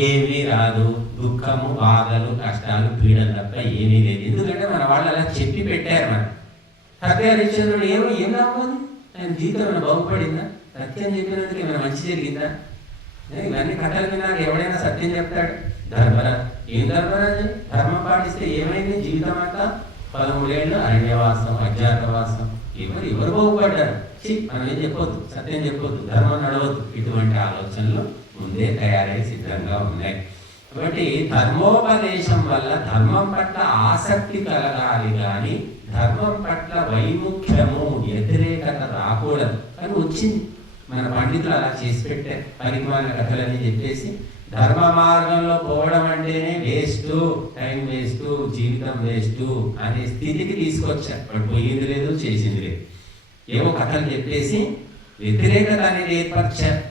ఏమీ రాదు. దుఃఖము, బాధలు, కష్టాలు, పీడలు తప్ప ఏమీ లేదు. ఎందుకంటే మన వాళ్ళు అలా చెప్పి పెట్టారు. మన సత్యహరిశ్చంద్రుడు ఏం నమ్మదు? ఆయన జీవితం ఏమైనా బాగుపడిందా? సత్యం చెప్పినందుకు ఏమైనా మంచి జరిగిందా? ఇవన్నీ కథలు విన్నాక ఎవడైనా సత్యం చెప్తాడు? ఏం ధర్మరాజు? ధర్మం పాటిస్తే ఏమైంది? జీవితం అంతా 13 ఏళ్ళు అరణ్యవాసం, అజ్ఞాతవాసం. ఎవరు బాగుపడ్డారు? మనం ఏం చెప్పొద్దు, సత్యం చెప్పొద్దు, ధర్మం నడవద్దు. ఇటువంటి ఆలోచనలు ముందే తయారై సిద్ధంగా ఉన్నాయి. కాబట్టి ధర్మోపదేశం వల్ల ధర్మం పట్ల ఆసక్తి కలగాలి కానీ ధర్మం పట్ల వైముఖ్యము వ్యతిరేకత రాకూడదు. కానీ వచ్చింది, మన పండితులు అలా చేసి పెట్టారు. పరిమాణ కథలని చెప్పేసి ధర్మ మార్గంలో పోవడం అంటేనే వేస్ట్, టైం వేస్ట్, జీవితం వేస్ట్ అనే స్థితికి తీసుకొచ్చారు. వాడు పోయింది లేదు, చేసింది లేదు, ఏవో కథలు చెప్పేసి వ్యతిరేకత అనేది ఏర్పరిచారు.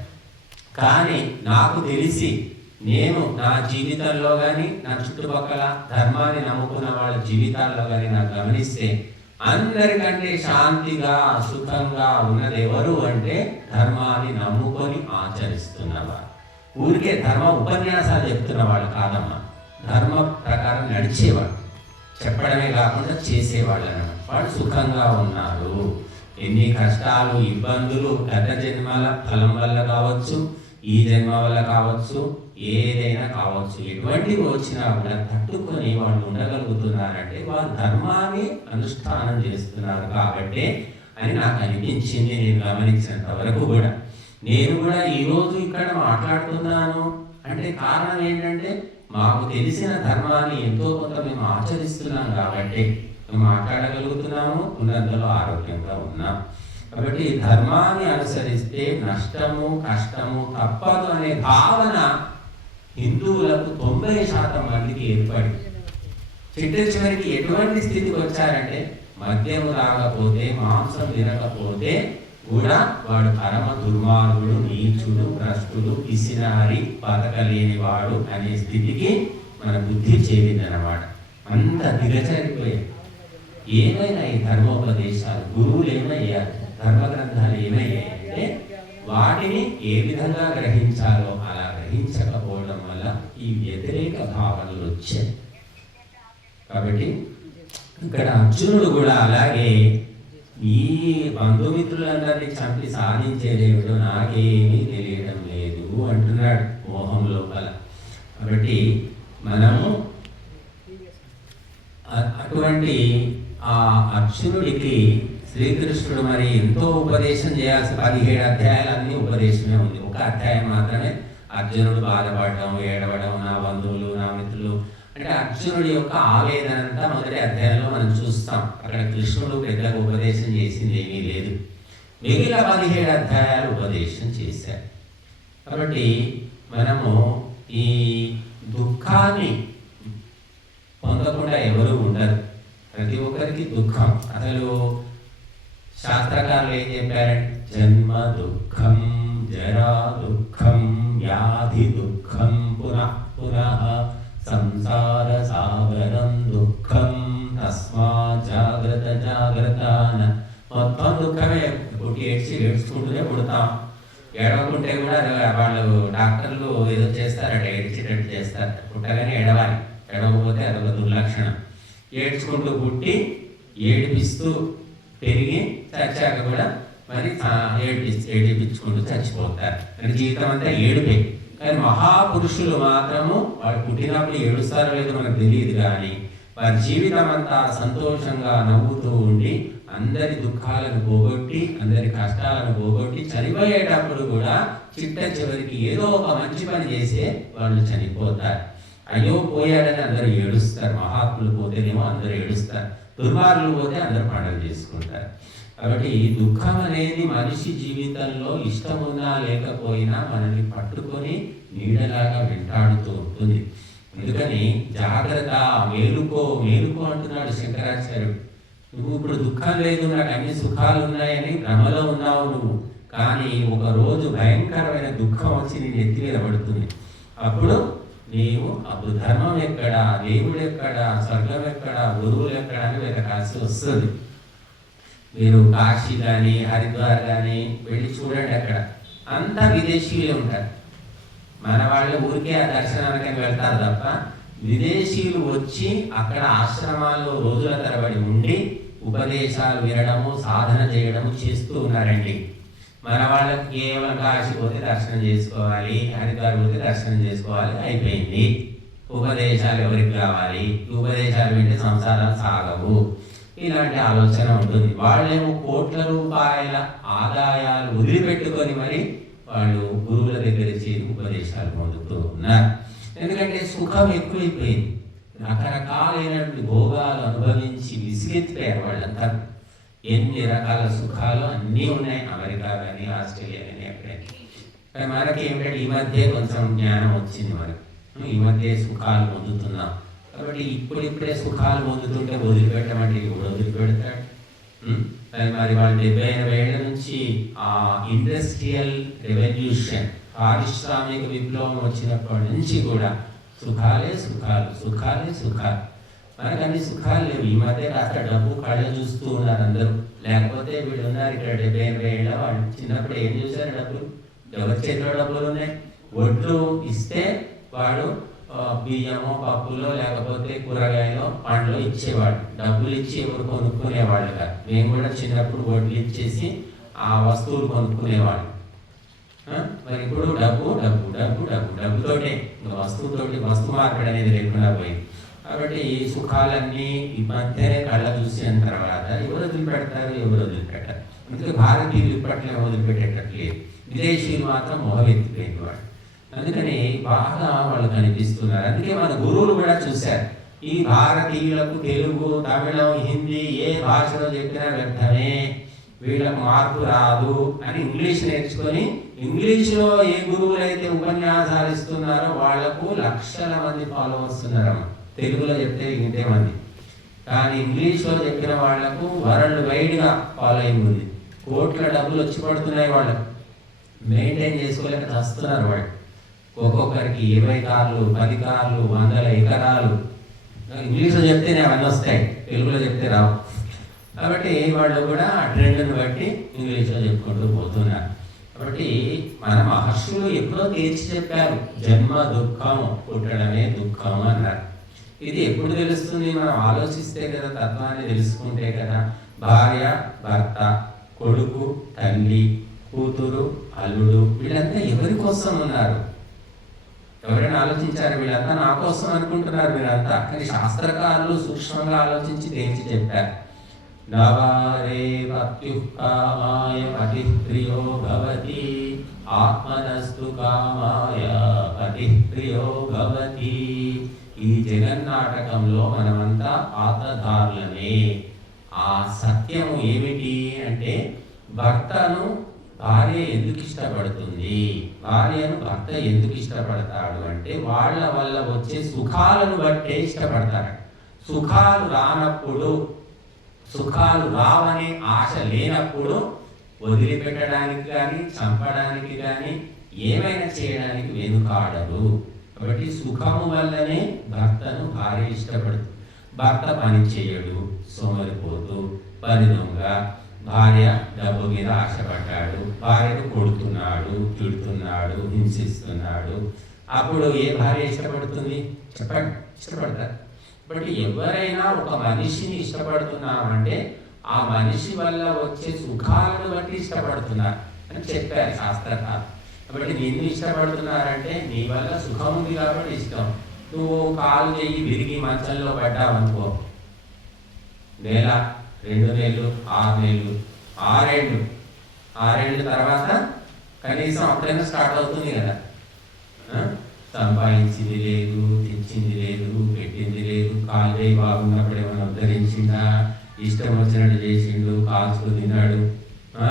కానీ నాకు తెలిసి నేను నా జీవితంలో కానీ నా చుట్టుపక్కల ధర్మాన్ని నమ్ముకున్న వాళ్ళ జీవితాల్లో కానీ నాకు గమనిస్తే అందరికంటే శాంతిగా సుఖంగా ఉన్నది ఎవరు అంటే ధర్మాన్ని నమ్ముకొని ఆచరిస్తున్నవారు. ఊరికే ధర్మ ఉపన్యాసాలు చెప్తున్న వాళ్ళు కాదమ్మా, ధర్మ ప్రకారం నడిచేవాడు, చెప్పడమే కాకుండా చేసేవాళ్ళు అన్నమాట. వాళ్ళు సుఖంగా ఉన్నారు. ఎన్ని కష్టాలు ఇబ్బందులు గత జన్మల ఫలం వల్ల కావచ్చు, ఈ జన్మ వల్ల కావచ్చు, ఏదైనా కావచ్చు, ఎటువంటివి వచ్చినా కూడా తట్టుకొని వాళ్ళు ఉండగలుగుతున్నారంటే వారు ధర్మాన్ని అనుష్ఠానం చేస్తున్నారు కాబట్టి అని నాకు అనిపించింది. నేను గమనించినంత వరకు కూడా నేను కూడా ఈరోజు ఇక్కడ మాట్లాడుతున్నాను అంటే కారణం ఏంటంటే మాకు తెలిసిన ధర్మాన్ని ఎంతో కొంత మేము ఆచరిస్తున్నాం కాబట్టి మేము మాట్లాడగలుగుతున్నాము, ఉన్నంతలో ఆరోగ్యంగా ఉన్నాం. కాబట్టి ధర్మాన్ని అనుసరిస్తే నష్టము కష్టము తప్పదు అనే భావన హిందువులకు 90% మందికి ఏర్పడి చివరికి ఎటువంటి స్థితికి వచ్చారంటే మద్యము తాగకపోతే మాంసం తినకపోతే కూడా వాడు పరమ దుర్మార్గుడు, నీచుడు, భ్రష్టుడు, పిసినారి, బతకలేని వాడు అనే స్థితికి మన బుద్ధి చేరిందన్నమాట. అంత దిగజారిపోయాయి. ఏమైనా ఈ ధర్మోపదేశాలు గురువులు ఏమయ్యారు, ధర్మగ్రంథాలు ఏమయ్యాయంటే వాటిని ఏ విధంగా గ్రహించాలో అలా గ్రహించకపోవడం వల్ల ఈ వ్యతిరేక భావనలు వచ్చాయి. కాబట్టి ఇక్కడ అర్జునుడు కూడా అలాగే ఈ బంధుమిత్రులందరినీ చంపి సాధించేదేమిటో నాకేమీ తెలియడం లేదు అంటున్నాడు మోహం లోపల. కాబట్టి మనము అటువంటి ఆ అర్జునుడికి శ్రీకృష్ణుడు మరి ఎంతో ఉపదేశం చేయాల్సి 17 అధ్యాయాలన్నీ ఉపదేశమే ఉంది. ఒక అధ్యాయం మాత్రమే అర్జునుడు బాధపడడం, ఏడవడం, నా బంధువులు, నా మిత్రులు అంటే అర్జునుడి యొక్క ఆవేదన అంతా మొదటి అధ్యాయంలో మనం చూస్తాం. అక్కడ కృష్ణుడు పెద్దగా ఉపదేశం చేసింది ఏమీ లేదు. మిగిలిన 17 అధ్యాయాలు ఉపదేశం చేశారు. కాబట్టి మనము ఈ దుఃఖాన్ని పొందకుండా ఎవరు ఉండరు. ప్రతి ఒక్కరికి దుఃఖం. అసలు శాస్త్రకారులు ఏం చెప్పారంటే జన్మ దుఃఖం, జరా దుఃఖం, వ్యాధి దుఃఖం, పునః పునః సంసార సాగరం దుఃఖం తస్మా జాగ్రత్త జాగ్రత్త. మొత్తం దుఃఖమే. పుట్టి ఏడ్చుకుంటూనే పుడతాం. ఏడవకుంటే కూడా వాళ్ళు డాక్టర్లు ఏదో చేస్తారట, ఏడ్చేటట్టు చేస్తారు. పుట్టగానే ఏడవాలి, ఏడవకపోతే అదొక దుర్లక్షణం. ఏడ్చుకుంటూ పుట్టి ఏడిపిస్తూ పెరిగి చచ్చాక కూడా మరి ఏడిపించుకుంటూ చచ్చిపోతారు. అంటే జీవితం అంతా ఏడుపే. కానీ మహాపురుషులు మాత్రము వాడు పుట్టినప్పుడు ఏడుస్తారో లేదో మనకు తెలియదు, కానీ వారి జీవితం అంతా సంతోషంగా నవ్వుతూ ఉండి అందరి దుఃఖాలను పోగొట్టి అందరి కష్టాలను పోగొట్టి చనిపోయేటప్పుడు కూడా చిట్ట చివరికి ఏదో ఒక మంచి పని చేసే వాళ్ళు చనిపోతారు. అయ్యో పోయాడని అందరూ ఏడుస్తారు. మహాత్ములు పోతేనేమో అందరూ ఏడుస్తారు, దుర్మార్గులు పోతే అందరూ పండుగ చేసుకుంటారు. కాబట్టి ఈ దుఃఖం అనేది మనిషి జీవితంలో ఇష్టం ఉన్నా లేకపోయినా మనల్ని పట్టుకొని నీడలాగా వెంటాడుతూ ఉంటుంది. అందుకని జాగ్రత్త, మేలుకో మేలుకో అంటున్నాడు శంకరాచార్యుడు. నువ్వు ఇప్పుడు దుఃఖం లేదు, నాకు అన్ని సుఖాలు ఉన్నాయని భ్రమలో ఉన్నావు నువ్వు. కానీ ఒక రోజు భయంకరమైన దుఃఖం వచ్చి నీ నెత్తి మీద పడుతుంది. అప్పుడు ధర్మం ఎక్కడ, దేవుడు ఎక్కడ, స్వర్గం ఎక్కడ, గురువులు ఎక్కడ అని వెతకాల్సి వస్తుంది. మీరు కాశీ కానీ హరిద్వార్ కానీ వెళ్ళి చూడండి, అక్కడ అంతా విదేశీయులే ఉంటారు. మన వాళ్ళు ఊరికే ఆ దర్శనానికి వెళ్తారు తప్ప విదేశీయులు వచ్చి అక్కడ ఆశ్రమాల్లో రోజుల తరబడి ఉండి ఉపదేశాలు వినడము, సాధన చేయడము చేస్తూ ఉన్నారండి. మన వాళ్ళకి కేవలం కాశీ పోతే దర్శనం చేసుకోవాలి, హరిద్వార్ పోతే దర్శనం చేసుకోవాలి, అయిపోయింది. ఉపదేశాలు ఎవరికి కావాలి, ఉపదేశాలు వింటే సంసారాలు సాగవు, ఇలాంటి ఆలోచన ఉంటుంది. వాళ్ళేమో కోట్ల రూపాయల ఆదాయాలు వదిలిపెట్టుకొని మరి వాళ్ళు గురువుల దగ్గర చేరి ఉపదేశాలు పొందుతూ ఉన్నారు. ఎందుకంటే సుఖం ఎక్కువైపోయింది. రకరకాలైనటువంటి భోగాలు అనుభవించి విసిగెత్తిపోయారు వాళ్ళంతా. ఎన్ని రకాల సుఖాలు అన్నీ ఉన్నాయి అమెరికా కానీ ఆస్ట్రేలియా కానీ ఎక్కడైనా. కానీ మనకి ఏమిటంటే ఈ మధ్య కొంచెం జ్ఞానం వచ్చింది మనకు, ఈ మధ్య సుఖాలు పొందుతున్నాం. కాబట్టి ఇప్పుడిప్పుడే సుఖాలు పొందుతుంటే వదిలిపెట్టమంటే ఇప్పుడు వదిలిపెడతాడు. మరి వాళ్ళు 70-80 ఏళ్ల నుంచి ఆ ఇండస్ట్రియల్ రెవల్యూషన్, పారిశ్రామిక విప్లవం వచ్చినప్పటి నుంచి కూడా సుఖాలే సుఖాలు, సుఖాలే సుఖాలు. మనకు అన్ని సుఖాలు లేవు. ఈ మధ్య కాస్త డబ్బు కళ్ళ చూస్తూ ఉన్నారు అందరూ. లేకపోతే వీళ్ళు ఉన్నారు ఇక్కడ 70-80 ఏళ్ళ వాళ్ళు చిన్నప్పుడు ఏం చూశారు? డబ్బులు ఎవరి చేతిలో డబ్బులు ఉన్నాయి? ఒడ్లు ఇస్తే వాడు బియ్యమో పప్పులో లేకపోతే కూరగాయలో పండ్లు ఇచ్చేవాడు. డబ్బులు ఇచ్చి ఎవరు కొనుక్కునేవాళ్ళు కాదు. మేము కూడా చిన్నప్పుడు వడ్లు ఇచ్చేసి ఆ వస్తువులు కొనుక్కునేవాడు. మరి ఇప్పుడు డబ్బు డబ్బు డబ్బు డబ్బు డబ్బుతోటే, వస్తువుతోటి వస్తు మార్పిడి అనేది లేకుండా పోయింది. కాబట్టి ఈ సుఖాలన్నీ ఈ మధ్యనే కళ్ళ చూసిన తర్వాత ఎవరు వదిలిపెడతారు? ఎవరు వదిలిపెట్టారు? అందుకే భారతీయులు ఇప్పట్లో వదిలిపెట్టేటట్లేదు. విదేశీయులు మాత్రం మొహవెత్తిపోయింది వాడు. అందుకని బాగా వాళ్ళు కనిపిస్తున్నారు. అందుకే మన గురువులు కూడా చూశారు, ఈ భారతీయులకు తెలుగు, తమిళం, హిందీ ఏ భాషలో చెప్పినా వ్యర్థమే, వీళ్ళకు మార్పు రాదు అని ఇంగ్లీష్ నేర్చుకొని, ఇంగ్లీష్లో ఏ గురువులు అయితే ఉపన్యాసాలు ఇస్తున్నారో వాళ్లకు లక్షల మంది ఫాలోవర్స్ ఉన్నారమ్మ. తెలుగులో చెప్తే ఇంతే మంది, కానీ ఇంగ్లీష్లో చెప్పిన వాళ్లకు వరల్డ్ వైడ్గా ఫాలోయింగ్ ఉంది. కోట్ల డబ్బులు వచ్చి పడుతున్నాయి. వాళ్ళకు మెయింటైన్ చేసుకోలేక చస్తున్నారు వాళ్ళు. ఒక్కొక్కరికి 20 కార్లు, 10 కార్లు, 100 ఎకరాలు. ఇంగ్లీష్లో చెప్తేనే అవన్నీ వస్తాయి, తెలుగులో చెప్తే రావు. కాబట్టి వాళ్ళు కూడా ఆ ట్రెండ్ని బట్టి ఇంగ్లీష్లో చెప్పుకుంటూ పోతున్నారు. కాబట్టి మన మహర్షులు ఎప్పుడో తీర్చి చెప్పారు, జన్మ దుఃఖం, పుట్టడమే దుఃఖం అన్నారు. ఇది ఎప్పుడు తెలుస్తుంది? మనం ఆలోచిస్తే కదా, తత్వాన్ని తెలుసుకుంటే కదా. భార్య, భర్త, కొడుకు, తల్లి, కూతురు, అల్లుడు, వీళ్ళంతా ఎవరి కోసం ఉన్నారు? ఎవరైనా ఆలోచించారు? వీళ్ళంతా నా కోసం అనుకుంటున్నారు వీళ్ళంతా. కానీ శాస్త్రకారులు సూక్ష్మంగా ఆలోచించి తేల్చి చెప్పారు. నవారే పత్యుఃకామాయ పతిః ప్రియో భవతి, ఆత్మనస్తు కామాయ పతిః ప్రియో భవతి. ఈ జగన్నాటకంలో మనమంతా పాత్రధారులమే. ఆ సత్యము ఏమిటి అంటే, భర్తను భార్య ఎందుకు ఇష్టపడుతుంది, భార్యను భర్త ఎందుకు ఇష్టపడతాడు అంటే, వాళ్ళ వల్ల వచ్చే సుఖాలను బట్టే ఇష్టపడతాడు. సుఖాలు రానప్పుడు, సుఖాలు రావనే ఆశ లేనప్పుడు వదిలిపెట్టడానికి కానీ, చంపడానికి కానీ, ఏమైనా చేయడానికి వెనుకాడరు. కాబట్టి సుఖము వల్లనే భర్తను భార్య ఇష్టపడుతుంది. భర్త పని చేయడు, సోమరిపోతూ, పని దొంగ, భార్య డబ్బు మీద ఆశపడ్డాడు, భార్యను కొడుతున్నాడు, తిడుతున్నాడు, హింసిస్తున్నాడు. అప్పుడు ఏ భార్య ఇష్టపడుతుంది? చెప్పండి, ఇష్టపడతారు. బట్ ఎవరైనా ఒక మనిషిని ఇష్టపడుతున్నామంటే ఆ మనిషి వల్ల వచ్చే సుఖాలను బట్టి ఇష్టపడుతున్నారు అని చెప్పారు శాస్త్రకారులు. కాబట్టి నిన్ను ఇష్టపడుతున్నారంటే నీ వల్ల సుఖం ఉంది కాబట్టి ఇష్టం. నువ్వు కాలు చెయ్యి విరిగి మంచంలో పడ్డావనుకో, 1 నెల, 2 నెలలు, 6 నెలలు, 6 ఏళ్ళు తర్వాత కనీసం అప్పుడైనా స్టార్ట్ అవుతుంది కదా. సంపాదించింది లేదు, తెచ్చింది లేదు, పెట్టింది లేదు, కాలు చేయి బాగున్నప్పుడు ఏమైనా ఉద్ధరించిందా, ఇష్టం వచ్చినట్టు చేసిండు, కాల్చుకు తిన్నాడు,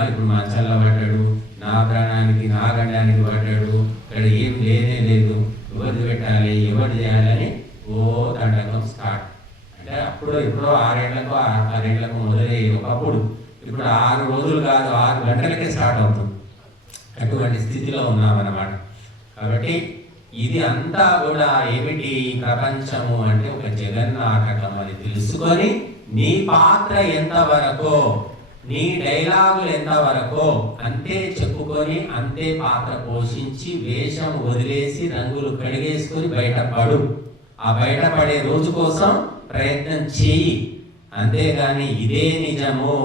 ఇప్పుడు మంచంలో పడ్డాడు, నా ప్రాణానికి నా గండానికి పడ్డాడు, ఇక్కడ ఏం లేనే లేదు, ఎవరిది పెట్టాలి, ఎవరు చేయాలని ఓ దండకం స్టార్ట్. అంటే అప్పుడు ఎప్పుడో 6 ఏళ్లకు 6 ఏళ్లకు మొదలయ్యి ఒకప్పుడు, ఇప్పుడు 6 రోజులు కాదు 6 గంటలకే స్టార్ట్ అవుతుంది. అటువంటి స్థితిలో ఉన్నామన్నమాట. కాబట్టి ఇది అంతా కూడా ఏమిటి? ప్రపంచము అంటే ఒక జగన్నాటకం అని తెలుసుకొని, నీ పాత్ర ఎంతవరకో, నీ డైలాగులు ఎంతవరకో అంతే చెప్పుకొని, అంతే పాత్ర పోషించి, వేషం వదిలేసి రంగులు కడిగేసుకొని బయటపడు. ఆ బయటపడే రోజు కోసం ప్రయత్నం చెయ్యి. అంతేగాని ఇదే నిజము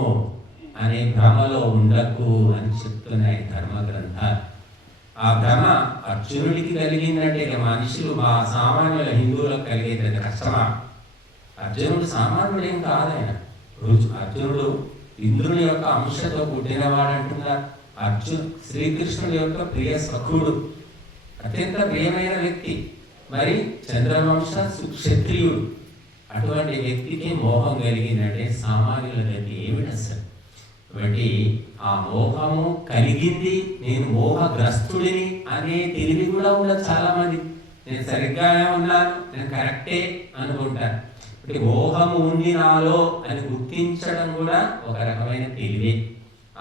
అనే భ్రమలో ఉండకు అని చెప్తున్నాయి ధర్మ గ్రంథాలు. ఆ భ్రమ అర్జునుడికి కలిగిందంటే మనుషులు, మా సామాన్యుల హిందువులకు కలిగేది కష్టమా? అర్జునుడు సామాన్యుడేం కాదాయన. అర్జునుడు ఇంద్రుని యొక్క అంశతో పుట్టినవాడు అంటున్నారు. శ్రీకృష్ణుడి యొక్క ప్రియ సఖుడు, అత్యంత ప్రియమైన వ్యక్తి. మరి చంద్రవంశ క్షత్రియుడు, అటువంటి వ్యక్తికి మోహం కలిగిందంటే సామాన్యులకి ఏమిటి అసలు? కాబట్టి ఆ మోహము కలిగింది, నేను మోహగ్రస్తుడిని అనే తెలివి కూడా ఉండదు చాలా మంది. నేను సరిగ్గానే ఉన్నాను, నేను కరెక్టే అనుకుంటాను. అంటే మోహము ఉంది నాలో అని గుర్తించడం కూడా ఒక రకమైన తెలివే.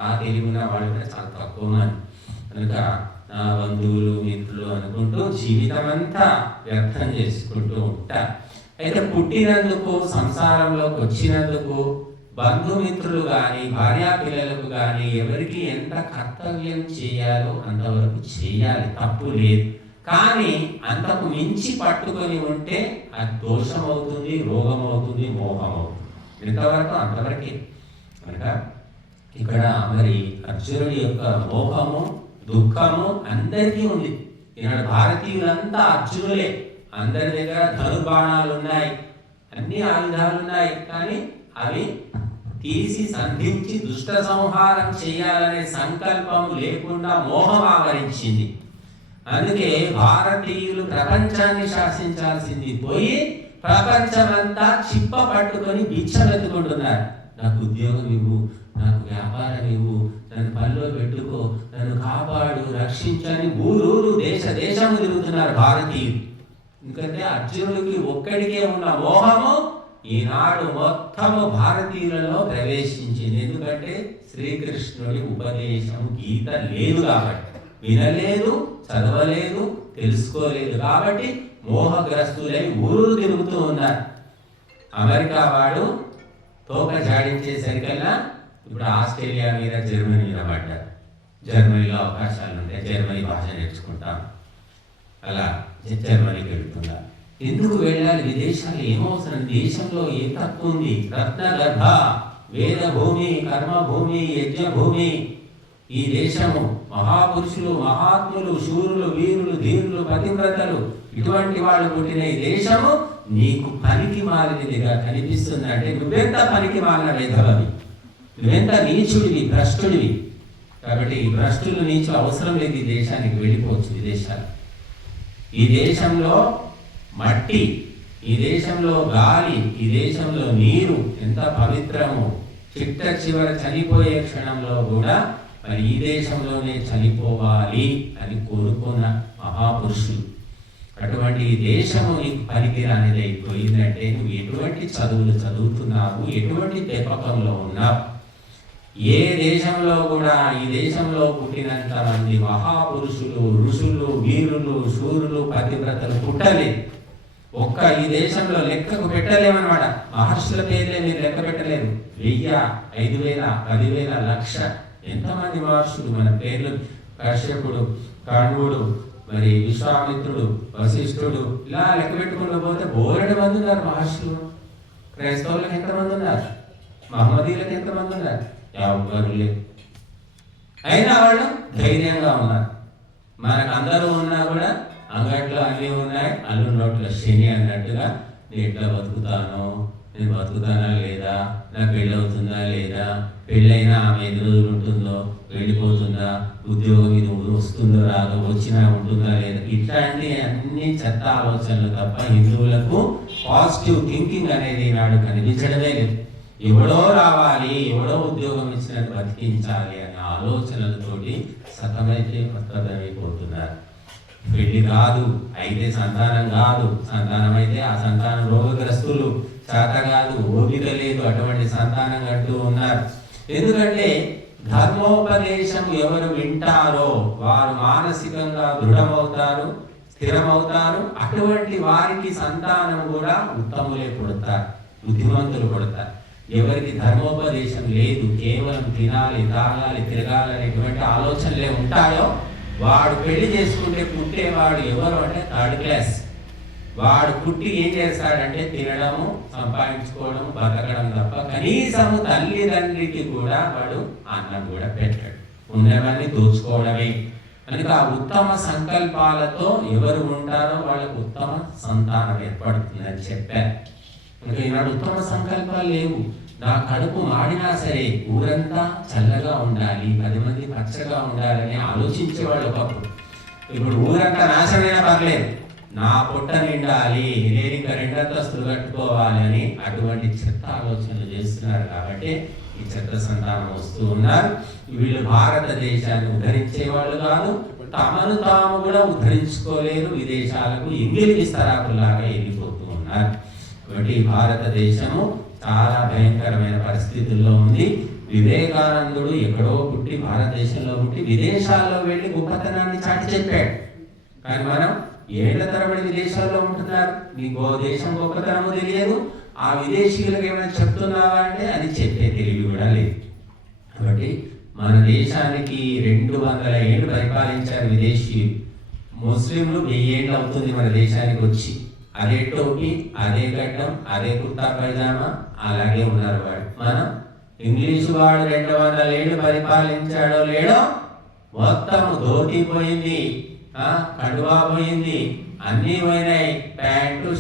ఆ తెలివి ఉన్న వాళ్ళు కూడా చాలా తక్కువ మంది. కనుక నా బంధువులు మిత్రులు అనుకుంటూ జీవితం అంతా వ్యర్థం చేసుకుంటూ ఉంటారు. అయితే పుట్టినందుకు, సంసారంలోకి వచ్చినందుకు బంధుమిత్రులు కానీ భార్యా పిల్లలకు కానీ ఎవరికి ఎంత కర్తవ్యం చేయాలో అంతవరకు చేయాలి, తప్పు లేదు. కానీ అంతకు మించి పట్టుకొని ఉంటే అది దోషం అవుతుంది, రోగం అవుతుంది, మోహం అవుతుంది. ఎంతవరకు అంతవరకే. కనుక ఇక్కడ మరి అర్జునుడి యొక్క మోహము, దుఃఖము అందరికీ ఉంది. ఈనాడు భారతీయులంతా అర్జునులే. అందరి దగ్గర ధనుర్బాణాలు ఉన్నాయి, అన్ని ఆయుధాలు ఉన్నాయి, కానీ అవి తీసి సంధించి దుష్ట సంహారం చేయాలనే సంకల్పం లేకుండా మోహం ఆవరించింది. అందుకే భారతీయులు ప్రపంచాన్ని శాసించాల్సింది పోయి ప్రపంచమంతా చిప్ప పట్టుకొని భిక్షమెత్తుకుంటున్నారు. నాకు ఉద్యోగం ఇవ్వు, నాకు వ్యాపారం ఇవ్వు, నన్ను పనిలో పెట్టుకో, నన్ను కాపాడు, రక్షించని ఊరూరు దేశము తిరుగుతున్నారు భారతీయులు. ఎందుకంటే అర్జునుడికి ఒక్కడికే ఉన్న మోహము ఈనాడు మొత్తము భారతీయులలో ప్రవేశించింది. ఎందుకంటే శ్రీకృష్ణుడి ఉపదేశం గీత లేదు కాబట్టి, వినలేదు, చదవలేదు, తెలుసుకోలేదు కాబట్టి మోహగ్రస్తులై ఊరు తిరుగుతూ ఉన్నారు. అమెరికా వాడు తోక జాడించేసరికల్లా ఇప్పుడు ఆస్ట్రేలియా మీద, జర్మనీ మీద పడ్డారు. జర్మనీలో అవకాశాలు ఉంటాయి, జర్మనీ భాష నేర్చుకుంటాం, అలా జర్మనీకి వెళ్తున్నారు. ఎందుకు వెళ్ళాలి? విదేశాలు ఏమవసరం? దేశంలో ఏ తక్కువ ఉంది? రత్నగర్భ, వేదభూమి, కర్మభూమి, యజ్ఞభూమి ఈ దేశము. మహాపురుషులు, మహాత్ములు, శూరులు, వీరులు, ధీరులు, పతివ్రతలు ఇటువంటి వాళ్ళు పుట్టిన ఈ దేశము నీకు పనికి మాలినదిగా కనిపిస్తుంది. అంటే నువ్వెంత పనికి మాలిన వెధవవి, నువ్వెంత నీచుడివి, భ్రష్టుడివి. కాబట్టి ఈ భ్రష్టులు, నీచులు అవసరం లేదు. ఈ దేశానికి వెళ్ళిపోవచ్చు. విదేశాలు, ఈ దేశంలో మట్టి, ఈ దేశంలో గాలి, ఈ దేశంలో నీరు ఎంత పవిత్రము. చిట్ట చివర చనిపోయే క్షణంలో కూడా మరి ఈ దేశంలోనే చనిపోవాలి అని కోరుకున్న మహాపురుషులు. అటువంటి ఈ దేశము నీకు పనికిరానిది అయిపోయిందంటే నువ్వు ఎటువంటి చదువులు చదువుతున్నావు, ఎటువంటి పెంపకంలో ఉన్నావు. ఏ దేశంలో కూడా ఈ దేశంలో పుట్టినంత మంది మహాపురుషులు, ఋషులు, వీరులు, శూరులు, పతివ్రతలు పుట్టలేదు. ఒక్క ఈ దేశంలో లెక్కకు పెట్టలేమన్నమాట. మహర్షుల పేర్లే మీరు లెక్క పెట్టలేరు. 1000, 5000, 10,000, 1,00,000 ఎంతమంది మహర్షులు మన పేర్లు. కశ్యపుడు, కణ్వుడు, మరి విశ్వామిత్రుడు, వశిష్ఠుడు, ఇలా లెక్క పెట్టుకుంటూ పోతే బోలెడు మంది ఉన్నారు మహర్షులు. క్రైస్తవులకు ఎంతమంది ఉన్నారు? మహమ్మదీలకు ఎంతమంది ఉన్నారు? ఎవరు లేరు. అయినా వాళ్ళు ధైర్యంగా ఉన్నారు. మనకు అందరూ ఉన్నా కూడా అంగట్లో అన్నీ ఉన్నాయి, అల్లు నోట్లో శని అన్నట్టుగా నేను ఎట్లా బతుకుతాను, నేను బతుకుతానా లేదా, నాకు పెళ్ళి అవుతుందా లేదా, పెళ్ళైనా ఆమె ఎన్ని రోజులు ఉంటుందో, వెళ్ళిపోతుందా, ఉద్యోగం ఇది వస్తుందో రాదో, వచ్చినా ఉంటుందా లేదా, ఇట్లాంటి అన్ని చెత్త ఆలోచనలు తప్ప హిందువులకు పాజిటివ్ థింకింగ్ అనేది నాడు కనిపించడమే లేదు. ఎవడో రావాలి, ఎవడో ఉద్యోగం ఇచ్చినట్టు బతికించాలి అనే ఆలోచనలతోటి సతమైపోతున్నారు. పెళ్లి కాదు అయితే సంతానం కాదు, సంతానం అయితే ఆ సంతానం రోగగ్రస్తులు, చేత కాదు, ఓపిక లేదు, అటువంటి సంతానం అంటూ ఉన్నారు. ఎందుకంటే ధర్మోపదేశం ఎవరు వింటారో వారు మానసికంగా దృఢమవుతారు, స్థిరమవుతారు. అటువంటి వారికి సంతానం కూడా ఉత్తములే పుడతారు, బుద్ధిమంతులు పుడతారు. ఎవరికి ధర్మోపదేశం లేదు, కేవలం తినాలి, తాగాలి, తిరగాలనేటువంటి ఆలోచనలే ఉంటాయో వాడు పెళ్లి చేసుకుంటే పుట్టేవాడు ఎవరు అంటే థర్డ్ క్లాస్. వాడు పుట్టి ఏం చేస్తాడంటే తినడము, సంపాదించుకోవడం, బతకడం తప్ప కనీసము తల్లిదండ్రికి కూడా వాడు అన్నం కూడా పెట్టాడు. ఉన్నవన్నీ దోచుకోవడమే. కనుక ఆ ఉత్తమ సంకల్పాలతో ఎవరు ఉంటారో వాళ్ళకు ఉత్తమ సంతానం ఏర్పడుతుందని చెప్పారు. ఇంకా ఈనాడు ఉత్తమ సంకల్పాలు లేవు. నా కడుపు మాడినా సరే ఊరంతా చల్లగా ఉండాలి, 10 మంది పచ్చగా ఉండాలని ఆలోచించేవాడు ఒకప్పుడు. ఇప్పుడు ఊరంతా నాశనమైనా పర్లేదు, నా పొట్ట నిండాలి, నేను ఇంకా రెండంతస్తులు కట్టుకోవాలని అటువంటి చెత్త ఆలోచనలు చేస్తున్నారు. కాబట్టి ఈ చెత్త సంతానం వస్తూ ఉన్నారు. వీళ్ళు భారతదేశాన్ని ఉద్ధరించే వాళ్ళు కాదు, తమను తాము కూడా ఉద్ధరించుకోలేరు, విదేశాలకు ఇంగిలి విస్తరాకులాగా వెళ్ళిపోతూ ఉన్నారు. కాబట్టి భారతదేశము చాలా భయంకరమైన పరిస్థితుల్లో ఉంది. వివేకానందుడు ఎక్కడో పుట్టి భారతదేశంలో పుట్టి విదేశాల్లో వెళ్ళి గొప్పతనాన్ని చాటి చెప్పాడు. కానీ మనం ఏళ్ల తరబడి విదేశాల్లో ఉంటున్నారు, నీకు దేశం గొప్పతనము తెలియదు, ఆ విదేశీయులకు ఏమైనా చెప్తున్నావా అంటే అది చెప్పే తెలివి కూడా లేదు. కాబట్టి మన దేశానికి 200 ఏళ్ళు పరిపాలించారు విదేశీయులు. ముస్లింలు 1000 ఏళ్ళు అవుతుంది మన దేశానికి వచ్చి. అదే టోపీ, అదే గడ్డం, అదే కుర్తా పైజామా అలాగే ఉన్నారు వాడు. మనం ఇంగ్లీషు వాడు 200 ఏళ్ళు పరిపాలించాడో లేడో, మొత్తం ధోతి పోయింది, కడువా పోయింది, అన్నీ పోయినాయి. ప్యాంటు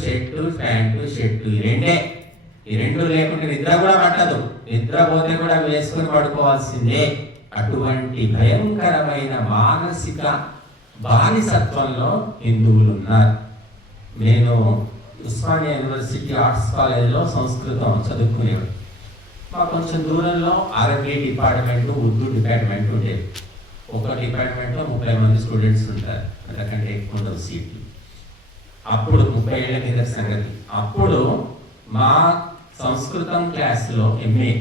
షర్టు ఈ రెండు లేకుంటే నిద్ర కూడా పట్టదు, నిద్ర పోతే కూడా వేసుకొని పడుకోవాల్సిందే. అటువంటి భయంకరమైన మానసిక బానిసత్వంలో హిందువులు ఉన్నారు. నేను ఉస్మానియా యూనివర్సిటీ ఆర్ట్స్ కాలేజీలో సంస్కృతం చదువుకునేవాడు. మాకు కొంచెం దూరంలో అరబీ డిపార్ట్మెంట్, ఉర్దూ డిపార్ట్మెంట్ ఉండేది. ఒక డిపార్ట్మెంట్లో 30 మంది స్టూడెంట్స్ ఉంటారు, అంతకంటే ఎక్కువ ఉండవు సీట్లు. అప్పుడు 30 ఏళ్ల కింద సంగతి. అప్పుడు మా సంస్కృతం క్లాస్లో ఎంఏ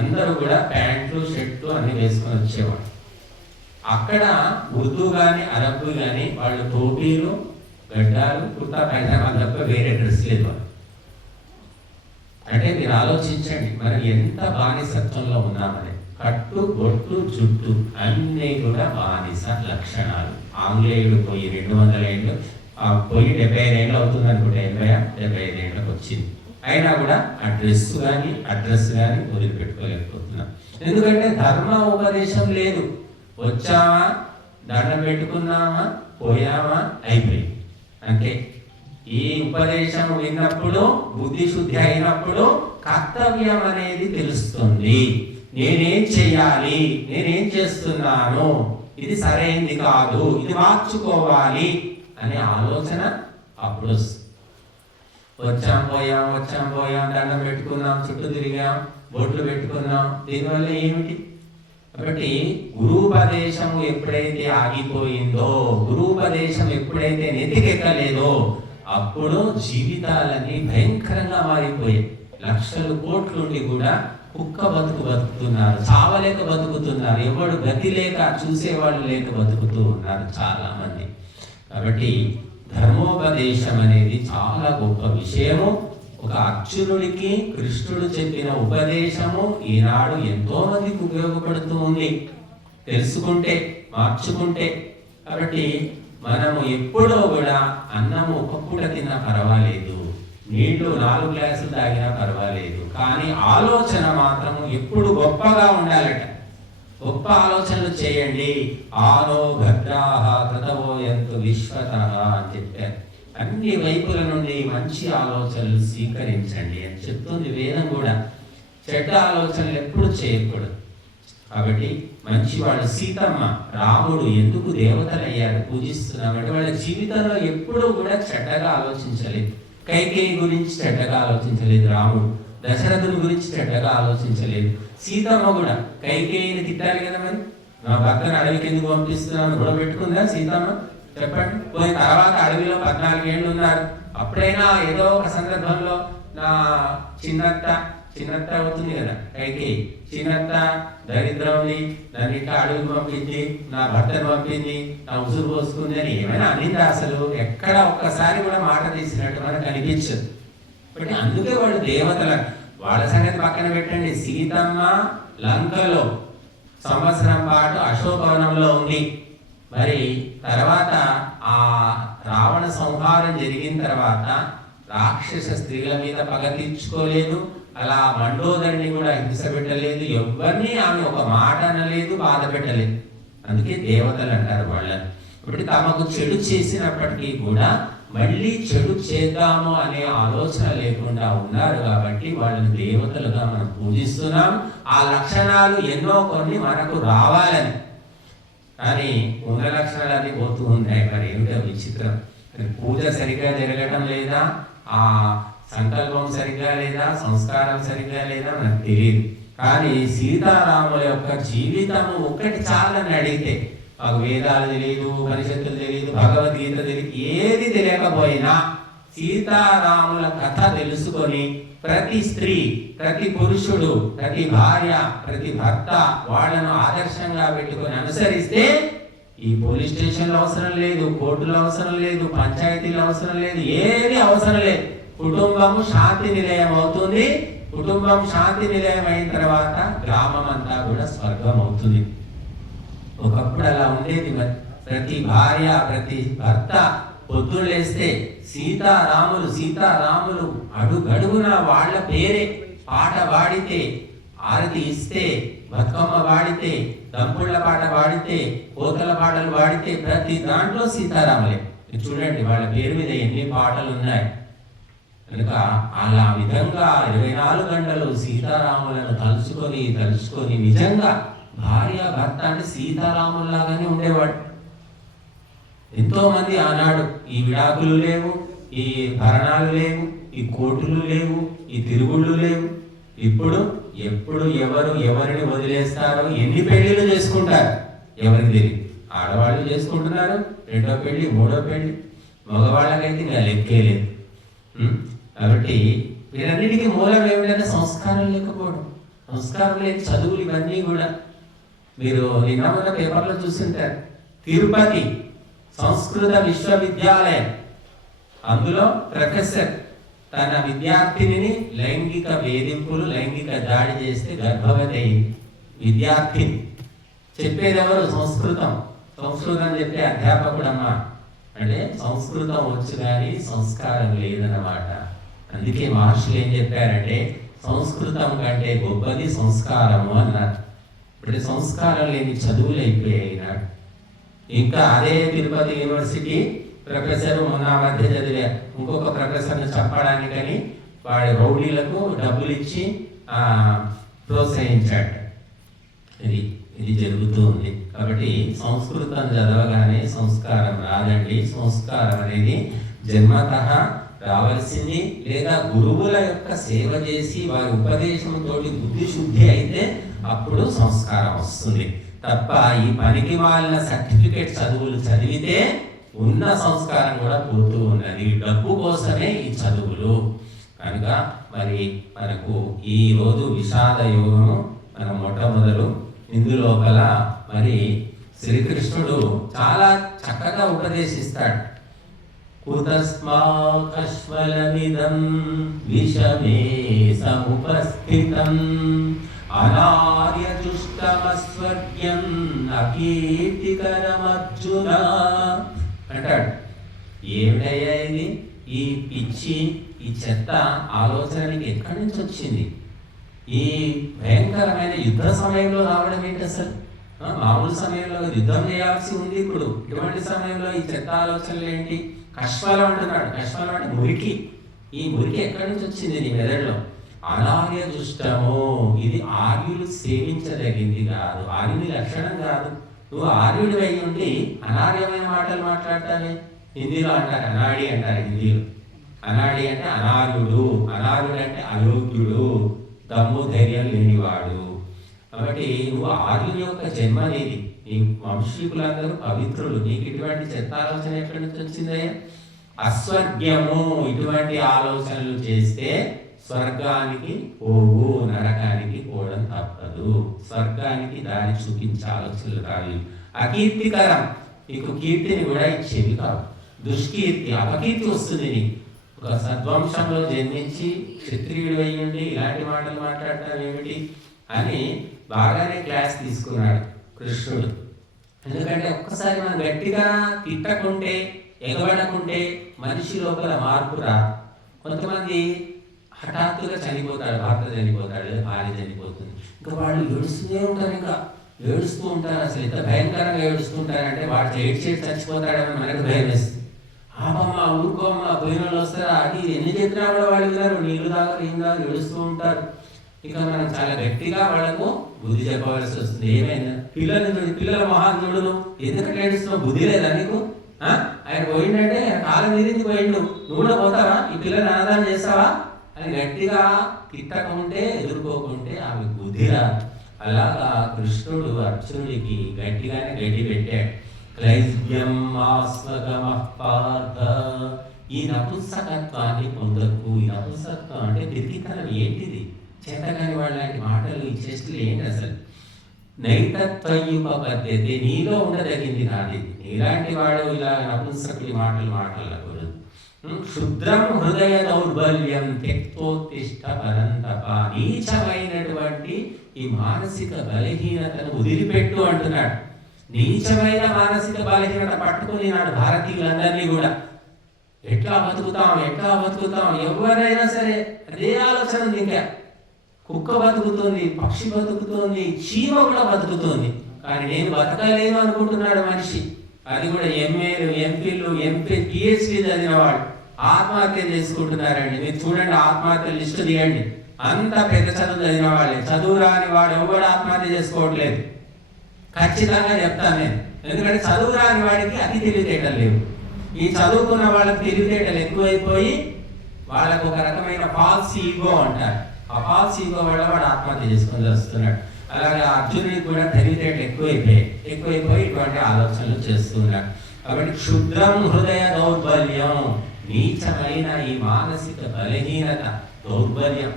అందరూ కూడా ప్యాంట్లు షర్ట్లు అన్ని వేసుకొని వచ్చేవాడు. అక్కడ ఉర్దూ కానీ అరబ్బు కానీ వాళ్ళు టోపీలు, గడ్డాలు, కుర్తా పైజామా తప్ప వేరే డ్రెస్ లేదు. అంటే మీరు ఆలోచించండి, మనం ఎంత బానిసత్వంలో ఉన్నామని. కట్టు, బొట్టు, జుట్టు అన్నీ కూడా బానిస లక్షణాలు. ఆంగ్లేయుడు పోయి 200 ఏళ్ళు పోయి 75 ఏళ్ళు అవుతుంది అనుకుంటే, 75 ఏళ్ళకి వచ్చింది. అయినా కూడా ఆ డ్రెస్ కానీ వదిలిపెట్టుకోలేకపోతున్నాం. ఎందుకంటే ధర్మ ఉపదేశం లేదు. వచ్చామా, దండం పెట్టుకున్నామా, పోయామా, అయిపోయింది అంటే. ఈ ఉపదేశం విన్నప్పుడు, బుద్ధి శుద్ధి అయినప్పుడు కర్తవ్యం అనేది తెలుస్తుంది. నేనేం చెయ్యాలి, నేనేం చేస్తున్నాను, ఇది సరైంది కాదు, ఇది మార్చుకోవాలి అనే ఆలోచన అప్పుడు వస్తుంది. వచ్చాం పోయాం, దండం పెట్టుకున్నాం, చుట్టూ తిరిగాం, బొట్లు పెట్టుకున్నాం, దీనివల్ల ఏమిటి? కాబట్టి గురూపదేశము ఎప్పుడైతే ఆగిపోయిందో, గురూపదేశం ఎప్పుడైతే నెతికెక్కలేదో, అప్పుడు జీవితాలన్నీ భయంకరంగా మారిపోయాయి. లక్షలు కోట్లుండి కూడా కుక్క బతుకుతున్నారు, చావలేక బతుకుతున్నారు, ఎవడు గతి లేక చూసేవాళ్ళు లేక బతుకుతూ ఉన్నారు చాలా మంది. కాబట్టి ధర్మోపదేశం అనేది చాలా గొప్ప విషయము. ఒక అర్జునుడికి కృష్ణుడు చెప్పిన ఉపదేశము ఈనాడు ఎంతో మందికి ఉపయోగపడుతూ ఉంది, తెలుసుకుంటే, మార్చుకుంటే. కాబట్టి మనము ఎప్పుడో కూడా అన్నము ఒక పూట తిన్నా పర్వాలేదు, నీళ్లు 4 గ్లాసులు తాగినా పర్వాలేదు, కానీ ఆలోచన మాత్రము ఎప్పుడు గొప్పగా ఉండాలట. గొప్ప ఆలోచనలు చేయండి. ఆనో భద్రాహ కృతవోయంతు విశ్వతః అని చెప్పారు. అన్ని వైపుల నుండి మంచి ఆలోచనలు స్వీకరించండి అని చెప్తుంది వేదం కూడా. చెడ్డ ఆలోచనలు ఎప్పుడు చేయకూడదు. కాబట్టి మంచివాడు సీతమ్మ, రాముడు ఎందుకు దేవతలయ్యారు, పూజిస్తున్నామంటే వాళ్ళ జీవితంలో ఎప్పుడూ కూడా చెడ్డగా ఆలోచించలేదు. కైకేయి గురించి చెడ్డగా ఆలోచించలేదు రాముడు, దశరథుని గురించి చెడ్డగా ఆలోచించలేదు. సీతమ్మ కూడా కైకేయిని తిట్టాలి కదా, మరి నా భర్తను అడవికి ఎందుకు పంపిస్తున్నాను గొడవ పెట్టుకుందా సీతమ్మ? చెప్పండి. పోయిన తర్వాత అడవిలో 14 ఏళ్ళు ఉన్నారు. అప్పుడైనా ఏదో ఒక సందర్భంలో నా చిన్నత్త అవుతుంది కదా కైకేయి, చిన్నత్త దరిద్రంని నన్ను ఇట్లా అడవికి పంపింది, నా భర్తను పంపింది, నా ఉసురు పోసుకుంది అని ఏమైనా అనిందా? అసలు ఎక్కడ ఒక్కసారి కూడా మాట తీసినట్టు మనకు అనిపించదు. కాబట్టి అందుకే వాళ్ళు దేవతల, వాళ్ళ సంగతి పక్కన పెట్టండి. సీతమ్మ లంకలో సంవత్సరం పాటు అశోకవనంలో ఉంది. మరి తర్వాత ఆ రావణ సంహారం జరిగిన తర్వాత రాక్షస స్త్రీల మీద పగ తీర్చుకోలేదు, అలా మండోదరిని కూడా హింస పెట్టలేదు, ఎవరిని ఆమె ఒక మాట అనలేదు, బాధ పెట్టలేదు. అందుకే దేవతలు అంటారు వాళ్ళని. ఇప్పుడు తమకు చెడు చేసినప్పటికీ కూడా మళ్ళీ చెడు చేద్దాము అనే ఆలోచన లేకుండా ఉన్నారు కాబట్టి వాళ్ళని దేవతలుగా మనం పూజిస్తున్నాం. ఆ లక్షణాలు ఎన్నో కొన్ని మనకు రావాలని, కానీ ఉన్న లక్షణాలన్నీ పోతూ ఉన్నాయి. మరి ఏమిటో విచిత్రం. పూజ సరిగ్గా జరగడం లేదా, ఆ సంకల్పం సరిగ్గా లేదా, సంస్కారం సరిగ్గా లేదా మనకు తెలియదు. కానీ సీతారాముల యొక్క జీవితము ఒక్కటి చాలని అడిగితే, మాకు వేదాలు తెలియదు, ఉపనిషత్తులు తెలియదు, భగవద్గీత తెలియదు, ఏది తెలియకపోయినా సీతారాముల కథ తెలుసుకొని ప్రతి స్త్రీ, ప్రతి పురుషుడు, ప్రతి భార్య, ప్రతి భర్త వాళ్ళను ఆదర్శంగా పెట్టుకొని అనుసరిస్తే ఈ పోలీస్ స్టేషన్లు అవసరం లేదు, కోర్టులు అవసరం లేదు, పంచాయతీలు అవసరం లేదు, ఏది అవసరం లేదు. కుటుంబం శాంతి నిలయం అవుతుంది. కుటుంబం శాంతి నిలయం అయిన తర్వాత గ్రామం అంతా కూడా స్వర్గం అవుతుంది. ఒకప్పుడు అలా ఉండేది. మరి ప్రతి భార్య, ప్రతి భర్త పొద్దులేస్తే సీతారాములు సీతారాములు అడుగడుగున వాళ్ళ పేరే పాట పాడితే, ఆరతి ఇస్తే, బతుకమ్మ పాడితే, దంపుళ్ళ పాట పాడితే, కోతల పాటలు పాడితే ప్రతి దాంట్లో సీతారాములే. చూడండి వాళ్ళ పేరు మీద ఎన్ని పాటలు ఉన్నాయి. కనుక అలా విధంగా 24 గంటలు సీతారాములను తలుచుకొని నిజంగా భార్య భర్త అంటే సీతారాముల్లాగానే ఉండేవాడు. ఎంతో మంది ఆనాడు ఈ విడాకులు లేవు, ఈ భరణాలు లేవు, ఈ కోర్టులు లేవు, ఈ తిరుగుళ్ళు లేవు. ఇప్పుడు ఎప్పుడు ఎవరిని వదిలేస్తారో, ఎన్ని పెళ్లిళ్ళు చేసుకుంటారు ఎవరికి తెలియదు. ఆడవాళ్ళు చేసుకుంటున్నారు, 2వ పెళ్లి, 3వ పెళ్లి. మగవాళ్ళకైతే ఇంకా లెక్కే లేదు. కాబట్టి వీరన్నిటికీ మూలం ఏమిటంటే సంస్కారం లేకపోవడం. సంస్కారం లేని చదువులు ఇవన్నీ కూడా. మీరు నిన్న మొన్న పేపర్లో చూసింటారు, తిరుపతి సంస్కృత విశ్వవిద్యాలయం, అందులో ప్రొఫెసర్ తన విద్యార్థిని లైంగిక వేధింపులు, లైంగిక దాడి చేస్తే గర్భవతి అయింది విద్యార్థిని. చెప్పేది ఎవరు? సంస్కృతం చెప్పే అధ్యాపకుడమ్మా. అంటే సంస్కృతం వచ్చు కానీ సంస్కారం లేదన్నమాట. అందుకే మహర్షులు ఏం చెప్పారంటే సంస్కృతం కంటే గొప్పది సంస్కారము అన్నారు. ఇప్పుడు సంస్కారం లేని చదువులు అయిపోయాయి నాడు. ఇంకా అదే తిరుపతి యూనివర్సిటీ ప్రొఫెసర్ మొన్న మధ్య చదివే ఇంకొక ప్రొఫెసర్ని చెప్పడానికని వాడి రౌడీలకు డబ్బులు ఇచ్చి ప్రోత్సహించాడు. ఇది జరుగుతూ ఉంది. కాబట్టి సంస్కృతం చదవగానే సంస్కారం రాదండి. సంస్కారం అనేది జన్మతః రావాల్సింది, లేదా గురువుల యొక్క సేవ చేసి వారి ఉపదేశంతో బుద్ధి శుద్ధి అయితే అప్పుడు సంస్కారం వస్తుంది. తప్ప ఈ పనికి మాలిన సర్టిఫికేట్ చదువులు చదివితే ఉన్న సంస్కారం కూడా పోతూ ఉన్నది. డబ్బు కోసమే ఈ చదువులు. కనుక మరి మనకు ఈ రోజు విషాద యోగము మనం మొట్టమొదలు ఇందులోపల మరి శ్రీకృష్ణుడు చాలా చక్కగా ఉపదేశిస్తాడు. కుతస్మాకశ్వలమిదం విషమే సముపస్థితం అనార్యజుష్టమస్వర్గ్యం అకీర్తికరమర్జున అంటాడు. ఏమిటయ్యా ఇది? ఈ పిచ్చి, ఈ చెత్త ఆలోచనకి ఎక్కడి నుంచి వచ్చింది? ఈ భయంకరమైన యుద్ధ సమయంలో రావడం ఏంటి అసలు? మామూలు సమయంలో యుద్ధం చేయాల్సి ఉంది. ఇప్పుడు ఇటువంటి సమయంలో ఈ చెత్త ఆలోచనలు ఏంటి? కష్మలం అంటున్నాడు. కష్మలం అంటే మురికి. ఈ మురికి ఎక్కడి నుంచి వచ్చింది నీ మెదడులో? అనార్య దుష్టము. ఇది ఆర్యులు సేవించదగింది కాదు, ఆర్యుని లక్షణం కాదు. నువ్వు ఆర్యుడు అయి ఉండి అనార్యమైన మాటలు మాట్లాడతానే. హిందీలో అంటారు అనాడి అంటారు. హిందీలో అనాడి అంటే అనార్యుడు, అనార్యుడు అంటే అయోగ్యుడు, దమ్ము ధైర్యం లేనివాడు. కాబట్టి నువ్వు ఆర్యుని యొక్క జన్మ అనేది. నీ వంశీకులందరూ పవిత్రులు. నీకు ఇటువంటి చెత్త ఆలోచన ఎక్కడి నుంచి వచ్చిందయ్యా? అస్వర్గ్యము. ఇటువంటి ఆలోచనలు చేస్తే స్వర్గానికి పోవు, నరకానికి పోవడం తప్పదు. స్వర్గానికి దారి చూపించే ఆలోచనలు కాదు. అకీర్తికరం. నీకు కీర్తిని కూడా ఇచ్చేవి కావు. దుష్కీర్తి, అపకీర్తి వస్తుంది నీకు. ఒక సద్వంశంలో జన్మించి క్షత్రియుడు అయ్యండి ఇలాంటి మాటలు మాట్లాడతావు ఏమిటి అని బాగానే క్లాస్ తీసుకున్నాడు కృష్ణుడు. ఎందుకంటే ఒక్కసారి మనం గట్టిగా తిట్టకుంటే, ఎగబడకుంటే మనిషి లోపల మార్పు రా. కొంతమంది హఠాత్తుగా చనిపోతాడు, భర్త చనిపోతాడు, భార్య చనిపోతుంది, ఇంకా వాళ్ళు ఏడుస్తూనే ఉంటారు. ఇంకా ఏడుస్తూ ఉంటారు. అసలు ఎంత భయంకరంగా ఏడుస్తుంటారంటే వాడు ఏడ్చేసి చచ్చిపోతాడని మనకు భయం వేస్తుంది. ఆపమ్మ, ఊరుకోమ్మ, పోయిన వాళ్ళు వస్తారా, అది ఎన్ని చెప్పినా కూడా వాళ్ళు విన్నారు. నీళ్ళు దాకా ఏం దాకా ఏడుస్తూ ఉంటారు. ఇక మనం చాలా గట్టిగా వాళ్ళకు బుద్ధి చెప్పవలసి వస్తుంది. ఏమైనా పిల్లల మొహాన్ని చూడను, ఎందుకంటే ఏడుస్తున్నావు, బుద్ధి లేదా నీకు ఆయన పోయిందంటే కాలం మీదింది పోయిండు, నువ్వు కూడా పోతావా, ఈ పిల్లలు అన్నదానం చేస్తావా అని గట్టిగా తిట్టకుంటే ఎదుర్కోకుంటే ఆమె బుద్ధిరా. అలాగా కృష్ణుడు అర్జునుడికి గట్టిగానే గడ్డి పెట్టాడు. క్లైవ్యం ఆస్వగమః పార్థ, ఈ నపుంసకత్వాన్ని పొందకు. ఈ నపుంసకత్వం అంటే పిరికితనం ఏంటిది, చేతకాని వాళ్ళ లాంటి మాటలు, ఈ చేష్టలు ఏంటి అసలు. నైతత్వయుపపద్యతే, నీలో ఉండదగింది నాది. నీలాంటి వాడు ఇలా నపుంసకుడి మాటలు మాట్లాడకూడదు. క్షుద్రం హృదయ దౌర్బల్యం త్యక్తోత్తిష్ట పరంతప, నీచమైనటువంటి ఈ మానసిక బలహీనతను వదిలిపెట్టు అంటున్నాడు. నీచమైన మానసిక బలహీనత పట్టుకుని నాడు భారతీయులందరినీ కూడా ఎట్లా బతుకుతాం, ఎవరైనా సరే అదే ఆలోచన ఉంది. ఇంకా కుక్క బతుకుతుంది, పక్షి బతుకుతుంది, చీమ కూడా బతుకుతుంది, కానీ నేను బతకలేను అనుకుంటున్నాడు మనిషి. అది కూడా ఎంఏలు, ఎంపీలు, పిహెచ్డీ చదివిన వాళ్ళు ఆత్మహత్య చేసుకుంటున్నారండి. మీరు చూడండి, ఆత్మహత్య లిస్టు తీయండి, అంత పెద్ద చదువు చదివిన వాళ్ళే. చదువు రాని వాడు ఎవరు ఆత్మహత్య చేసుకోవట్లేదు, ఖచ్చితంగా చెప్తాను నేను. ఎందుకంటే చదువు రాని వాడికి అతి తెలివితేటలు లేవు. ఈ చదువుకున్న వాళ్ళకి తెలివితేటలు ఎక్కువైపోయి వాళ్ళకు ఒక రకమైన ఫాల్స్ ఈగో అంటారు. ఆ ఫాల్స్ ఈగో వల్ల వాడు ఆత్మహత్య చేసుకొని వస్తున్నాడు. అలాగే అర్జునుడికి కూడా తెలివితేటలు ఎక్కువైపోయి ఇటువంటి ఆలోచనలు చేస్తున్నాడు. కాబట్టి క్షుద్రం హృదయ దౌర్బల్యం, నీచమైన ఈ మానసిక బలహీనత, దౌర్బల్యం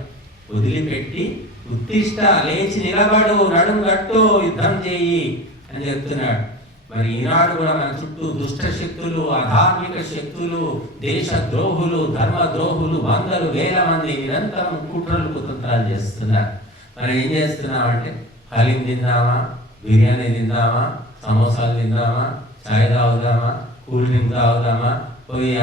వదిలిపెట్టి ఉత్తిష్ట, లేచి నిలబడు, నడుం కట్టు, యుద్ధం చేయి అని చెప్తున్నాడు. మరి ఈనాడు కూడా మన చుట్టూ దుష్ట శక్తులు, అధార్మిక శక్తులు, దేశ ద్రోహులు, ధర్మ ద్రోహులు వందలు వేల మంది నిరంతరం కుట్రలు కుతంత్రాలు చేస్తున్నారు. మనం ఏం చేస్తున్నామంటే హలీం తిందామా, బిర్యానీ తిందామా, సమోసాలు తిందామా, చాయ్ తాగుదామా, కూల్ డ్రింక్ తాగుదామా, పోయి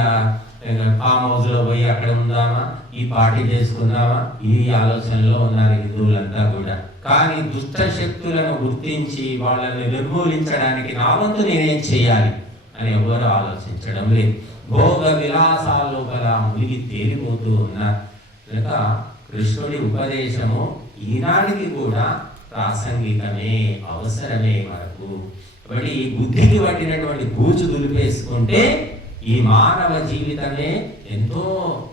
ఫామ్ హౌస్లో పోయి అక్కడ ఉందామా, ఈ పార్టీ చేసుకుందామా, ఈ ఆలోచనలో ఉన్నారు హిందువులంతా కూడా. కానీ దుష్ట శక్తులను గుర్తించి వాళ్ళని నిర్మూలించడానికి నా వంతు నేనేం చేయాలి అని ఎవరు ఆలోచించడం లేదు. భోగ విలాసాల లోపల మునిగి తేలిపోతూ ఉన్నారు. కనుక కృష్ణుడి ఉపదేశము ఈనాటికి కూడా ప్రాసంగికమే, అవసరమే మనకు. కాబట్టి ఈ బుద్ధికి పట్టినటువంటి బూజు దులిపేసుకుంటే ఈ మానవ జీవితమే ఎంతో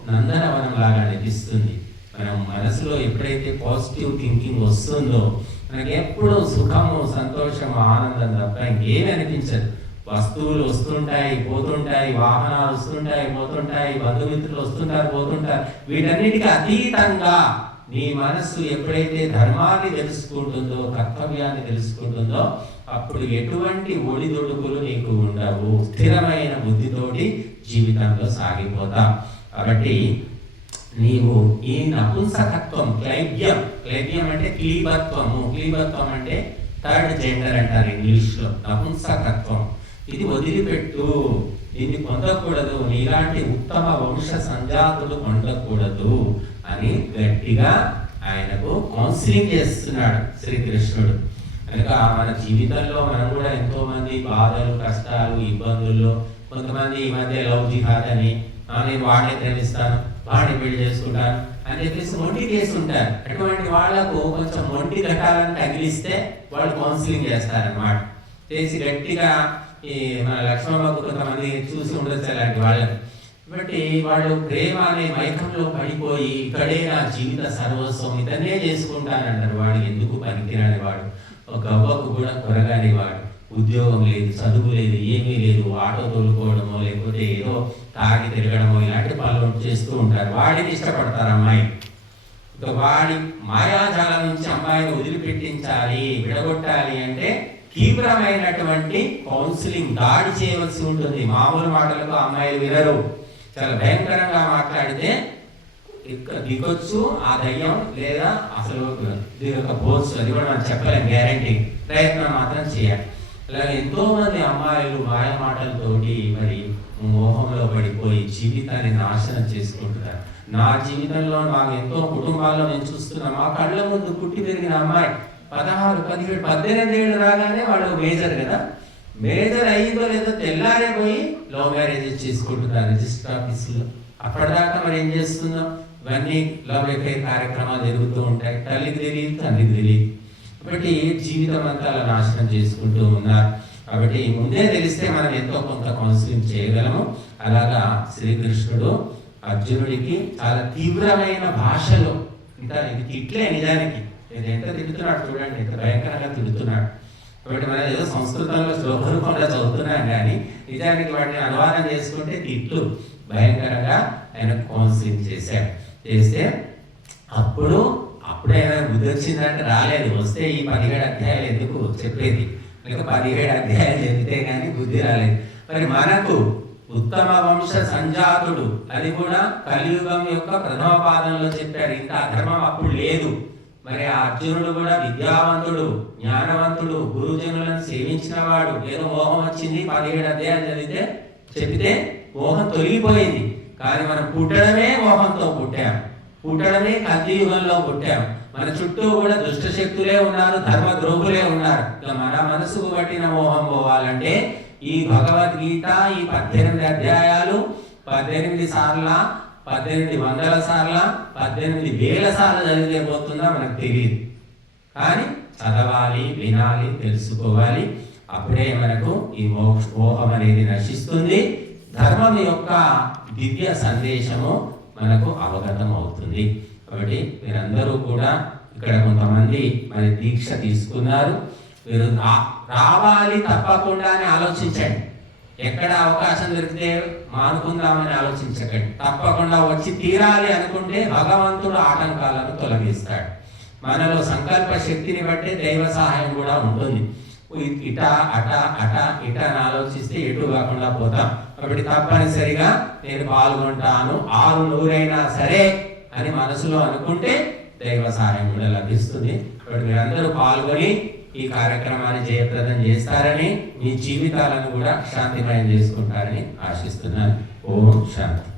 నందనవనం లాగా అనిపిస్తుంది. మనం మనసులో ఎప్పుడైతే పాజిటివ్ థింకింగ్ వస్తుందో మనకి ఎప్పుడూ సుఖము, సంతోషము, ఆనందం తప్ప ఇంకేమి అనిపించదు. వస్తువులు వస్తుంటాయి, పోతుంటాయి, వాహనాలు వస్తుంటాయి, పోతుంటాయి, బంధుమిత్రులు వస్తుంటారు, పోతుంటారు. వీటన్నిటికీ అతీతంగా నీ మనస్సు ఎప్పుడైతే ధర్మాన్ని తెలుసుకుంటుందో, కర్తవ్యాన్ని తెలుసుకుంటుందో అప్పుడు ఎటువంటి ఒడిదొడుకులు నీకు ఉండవు. స్థిరమైన బుద్ధితోటి జీవితంలో సాగిపోతాం. కాబట్టి నీవు ఈ నపుంసకత్వం, క్లైబ్యం అంటే క్లీబత్వం అంటే థర్డ్ జెండర్ అంటారు ఇంగ్లీష్లో. నపుంసకత్వం ఇది వదిలిపెట్టు, దీన్ని పొందకూడదు, నీలాంటి ఉత్తమ వంశ సంజాతులు పొందకూడదు అని గట్టిగా ఆయనకు కౌన్సిలింగ్ చేస్తున్నాడు శ్రీకృష్ణుడు. కనుక మన జీవితంలో మనం కూడా ఎంతో మంది బాధలు, కష్టాలు, ఇబ్బందుల్లో, కొంతమంది ఈ మధ్య లవ్ జిహాద్ అని, నేను వాడిని ప్రేమిస్తాను, వాడిని పెళ్లి చేసుకుంటాను అని చెప్పేసి మొండి చేసి ఉంటారు. అటువంటి వాళ్లకు కొంచెం మొండి ఘటాలను తగిలిస్తే వాళ్ళు కౌన్సిలింగ్ చేస్తారన్నమాట. చేసి గట్టిగా ఈ మన లక్ష్మణబాబు కొంతమంది చూసి ఉండొచ్చు అలాంటి వాళ్ళని. కాబట్టి వాళ్ళు ప్రేమ అనే మైకంలో పడిపోయి ఇక్కడే నా జీవిత సర్వస్వం, ఇతన్నే చేసుకుంటానంటారు. వాడు ఎందుకు పనికిరాని వాడు, ఒక గవ్వకు కూడా కొరగాని వాడు, ఉద్యోగం లేదు, చదువు లేదు, ఏమీ లేదు, ఆటో తోలుకోవడమో లేకపోతే ఏదో తాగి తిరగడమో ఇలాంటి పనులు చేస్తూ ఉంటారు. వాడిని ఇష్టపడతారు అమ్మాయి. ఇక వాడి మాయాజాలం నుంచి అమ్మాయిని వదిలిపెట్టించాలి, విడగొట్టాలి అంటే తీవ్రమైనటువంటి కౌన్సిలింగ్, దాడి చేయవలసి ఉంటుంది. మామూలు మాటలకు అమ్మాయిలు వినరు. చాలా భయంకరంగా మాట్లాడితే దిగొచ్చు ఆ దయ్యం, లేదా అసలు దిగకపోవచ్చు, అది కూడా మనం చెప్పలేం, గ్యారంటీ. ప్రయత్నం మాత్రం చేయాలి. అలాగే ఎంతో మంది అమ్మాయిలు మాయ మాటలతోటి మరి మోహంలో పడిపోయి జీవితాన్ని నాశనం చేసుకుంటున్నారు. నా జీవితంలో నాకు ఎంతో కుటుంబాల్లో నేను చూస్తున్నా, మా కళ్ళ ముందు పుట్టి పెరిగిన అమ్మాయి 16, 17, 18 ఏళ్ళు రాగానే వాడు మేజర్ కదా, మేజర్ అయ్యిందో లేదో తెల్లారే పోయి లవ్ మ్యారేజెస్ చేసుకుంటున్నారు రిజిస్టర్ ఆఫీసులో. అప్పటిదాకా మరి ఏం చేస్తున్నాం, ఇవన్నీ లవ్ ఎఫైర్ కార్యక్రమాలు జరుగుతూ ఉంటాయి. తల్లికి తెలియదు, తండ్రికి తెలియదు. కాబట్టి జీవితం అంతా అలా నాశనం చేసుకుంటూ ఉన్నారు. కాబట్టి ముందే తెలిస్తే మనం ఎంతో కొంత కౌన్సిలింగ్ చేయగలము. అలాగా శ్రీకృష్ణుడు అర్జునుడికి చాలా తీవ్రమైన భాషలో, ఇంకా ఇది తిట్లే నిజానికి, ఇది ఎంత తిడుతున్నాడు చూడండి, ఎంత భయంకరంగా తిడుతున్నాడు. కాబట్టి మనం ఏదో సంస్కృతంలో శ్లోక రూపంలో చదువుతున్నాం కానీ నిజానికి వాటిని అనువాదం చేసుకుంటే తిట్లు భయంకరంగా ఆయన కౌన్సిలింగ్ చేస్తే అప్పుడే ఆయన బుద్ధి వచ్చిందంటే రాలేదు. వస్తే ఈ 17 అధ్యాయాలు ఎందుకు చెప్పేది, లేక 17 అధ్యాయాలు చెబితే కానీ బుద్ధి రాలేదు. మరి మనకు ఉత్తమ వంశ సంజాతుడు, అది కూడా కలియుగం యొక్క ప్రథమ పాదంలో చెప్పాడు. ఇంత అధర్మం అప్పుడు లేదు. మరి ఆ అర్జునుడు కూడా విద్యావంతుడు, జ్ఞానవంతుడు, గురుజనులను సేవించిన వాడు. ఏదో మోహం వచ్చింది, 17 అధ్యాయాలు చెబితే మోహం తొలగిపోయింది. కానీ మనం పుట్టడమే మోహంతో పుట్టాం, పుట్టడమే కలియుగంలో పుట్టాం. మన చుట్టూ కూడా దుష్ట శక్తులే ఉన్నారు, ధర్మ ద్రోహులే ఉన్నారు. మన మనసుకు పట్టిన మోహం పోవాలంటే ఈ భగవద్గీత ఈ 18 అధ్యాయాలు 18 సార్ల, 1800 సార్ల, 18,000 సార్లు చదివితే పోతుందా మనకు తెలియదు. కానీ చదవాలి, వినాలి, తెలుసుకోవాలి. అప్పుడే మనకు ఈ మోహం అనేది నశిస్తుంది. ధర్మం యొక్క దివ్య సందేశము మనకు అవగతం అవుతుంది. కాబట్టి మీరందరూ కూడా ఇక్కడ కొంతమంది మరి దీక్ష తీసుకున్నారు. మీరు రావాలి తప్పకుండా అని ఆలోచించండి. ఎక్కడ అవకాశం దొరికితే మానుకుందామని ఆలోచించకండి. తప్పకుండా వచ్చి తీరాలి అనుకుంటే భగవంతుడు ఆటంకాలను తొలగిస్తాడు. మనలో సంకల్ప శక్తిని బట్టి దైవ సహాయం కూడా ఉంటుంది. ఇట అట అట ఇట అని ఆలోచిస్తే ఎటు కాకుండా పోతాం. కాబట్టి తప్పనిసరిగా నేను పాల్గొంటాను, 600 సరే అని మనసులో అనుకుంటే దైవ సహాయం కూడా లభిస్తుంది. కాబట్టి మీరందరూ పాల్గొని ఈ కార్యక్రమాన్ని జయప్రదం చేస్తారని, మీ జీవితాలను కూడా శాంతిమయం చేసుకుంటారని ఆశిస్తున్నాను. ఓం శాంతి.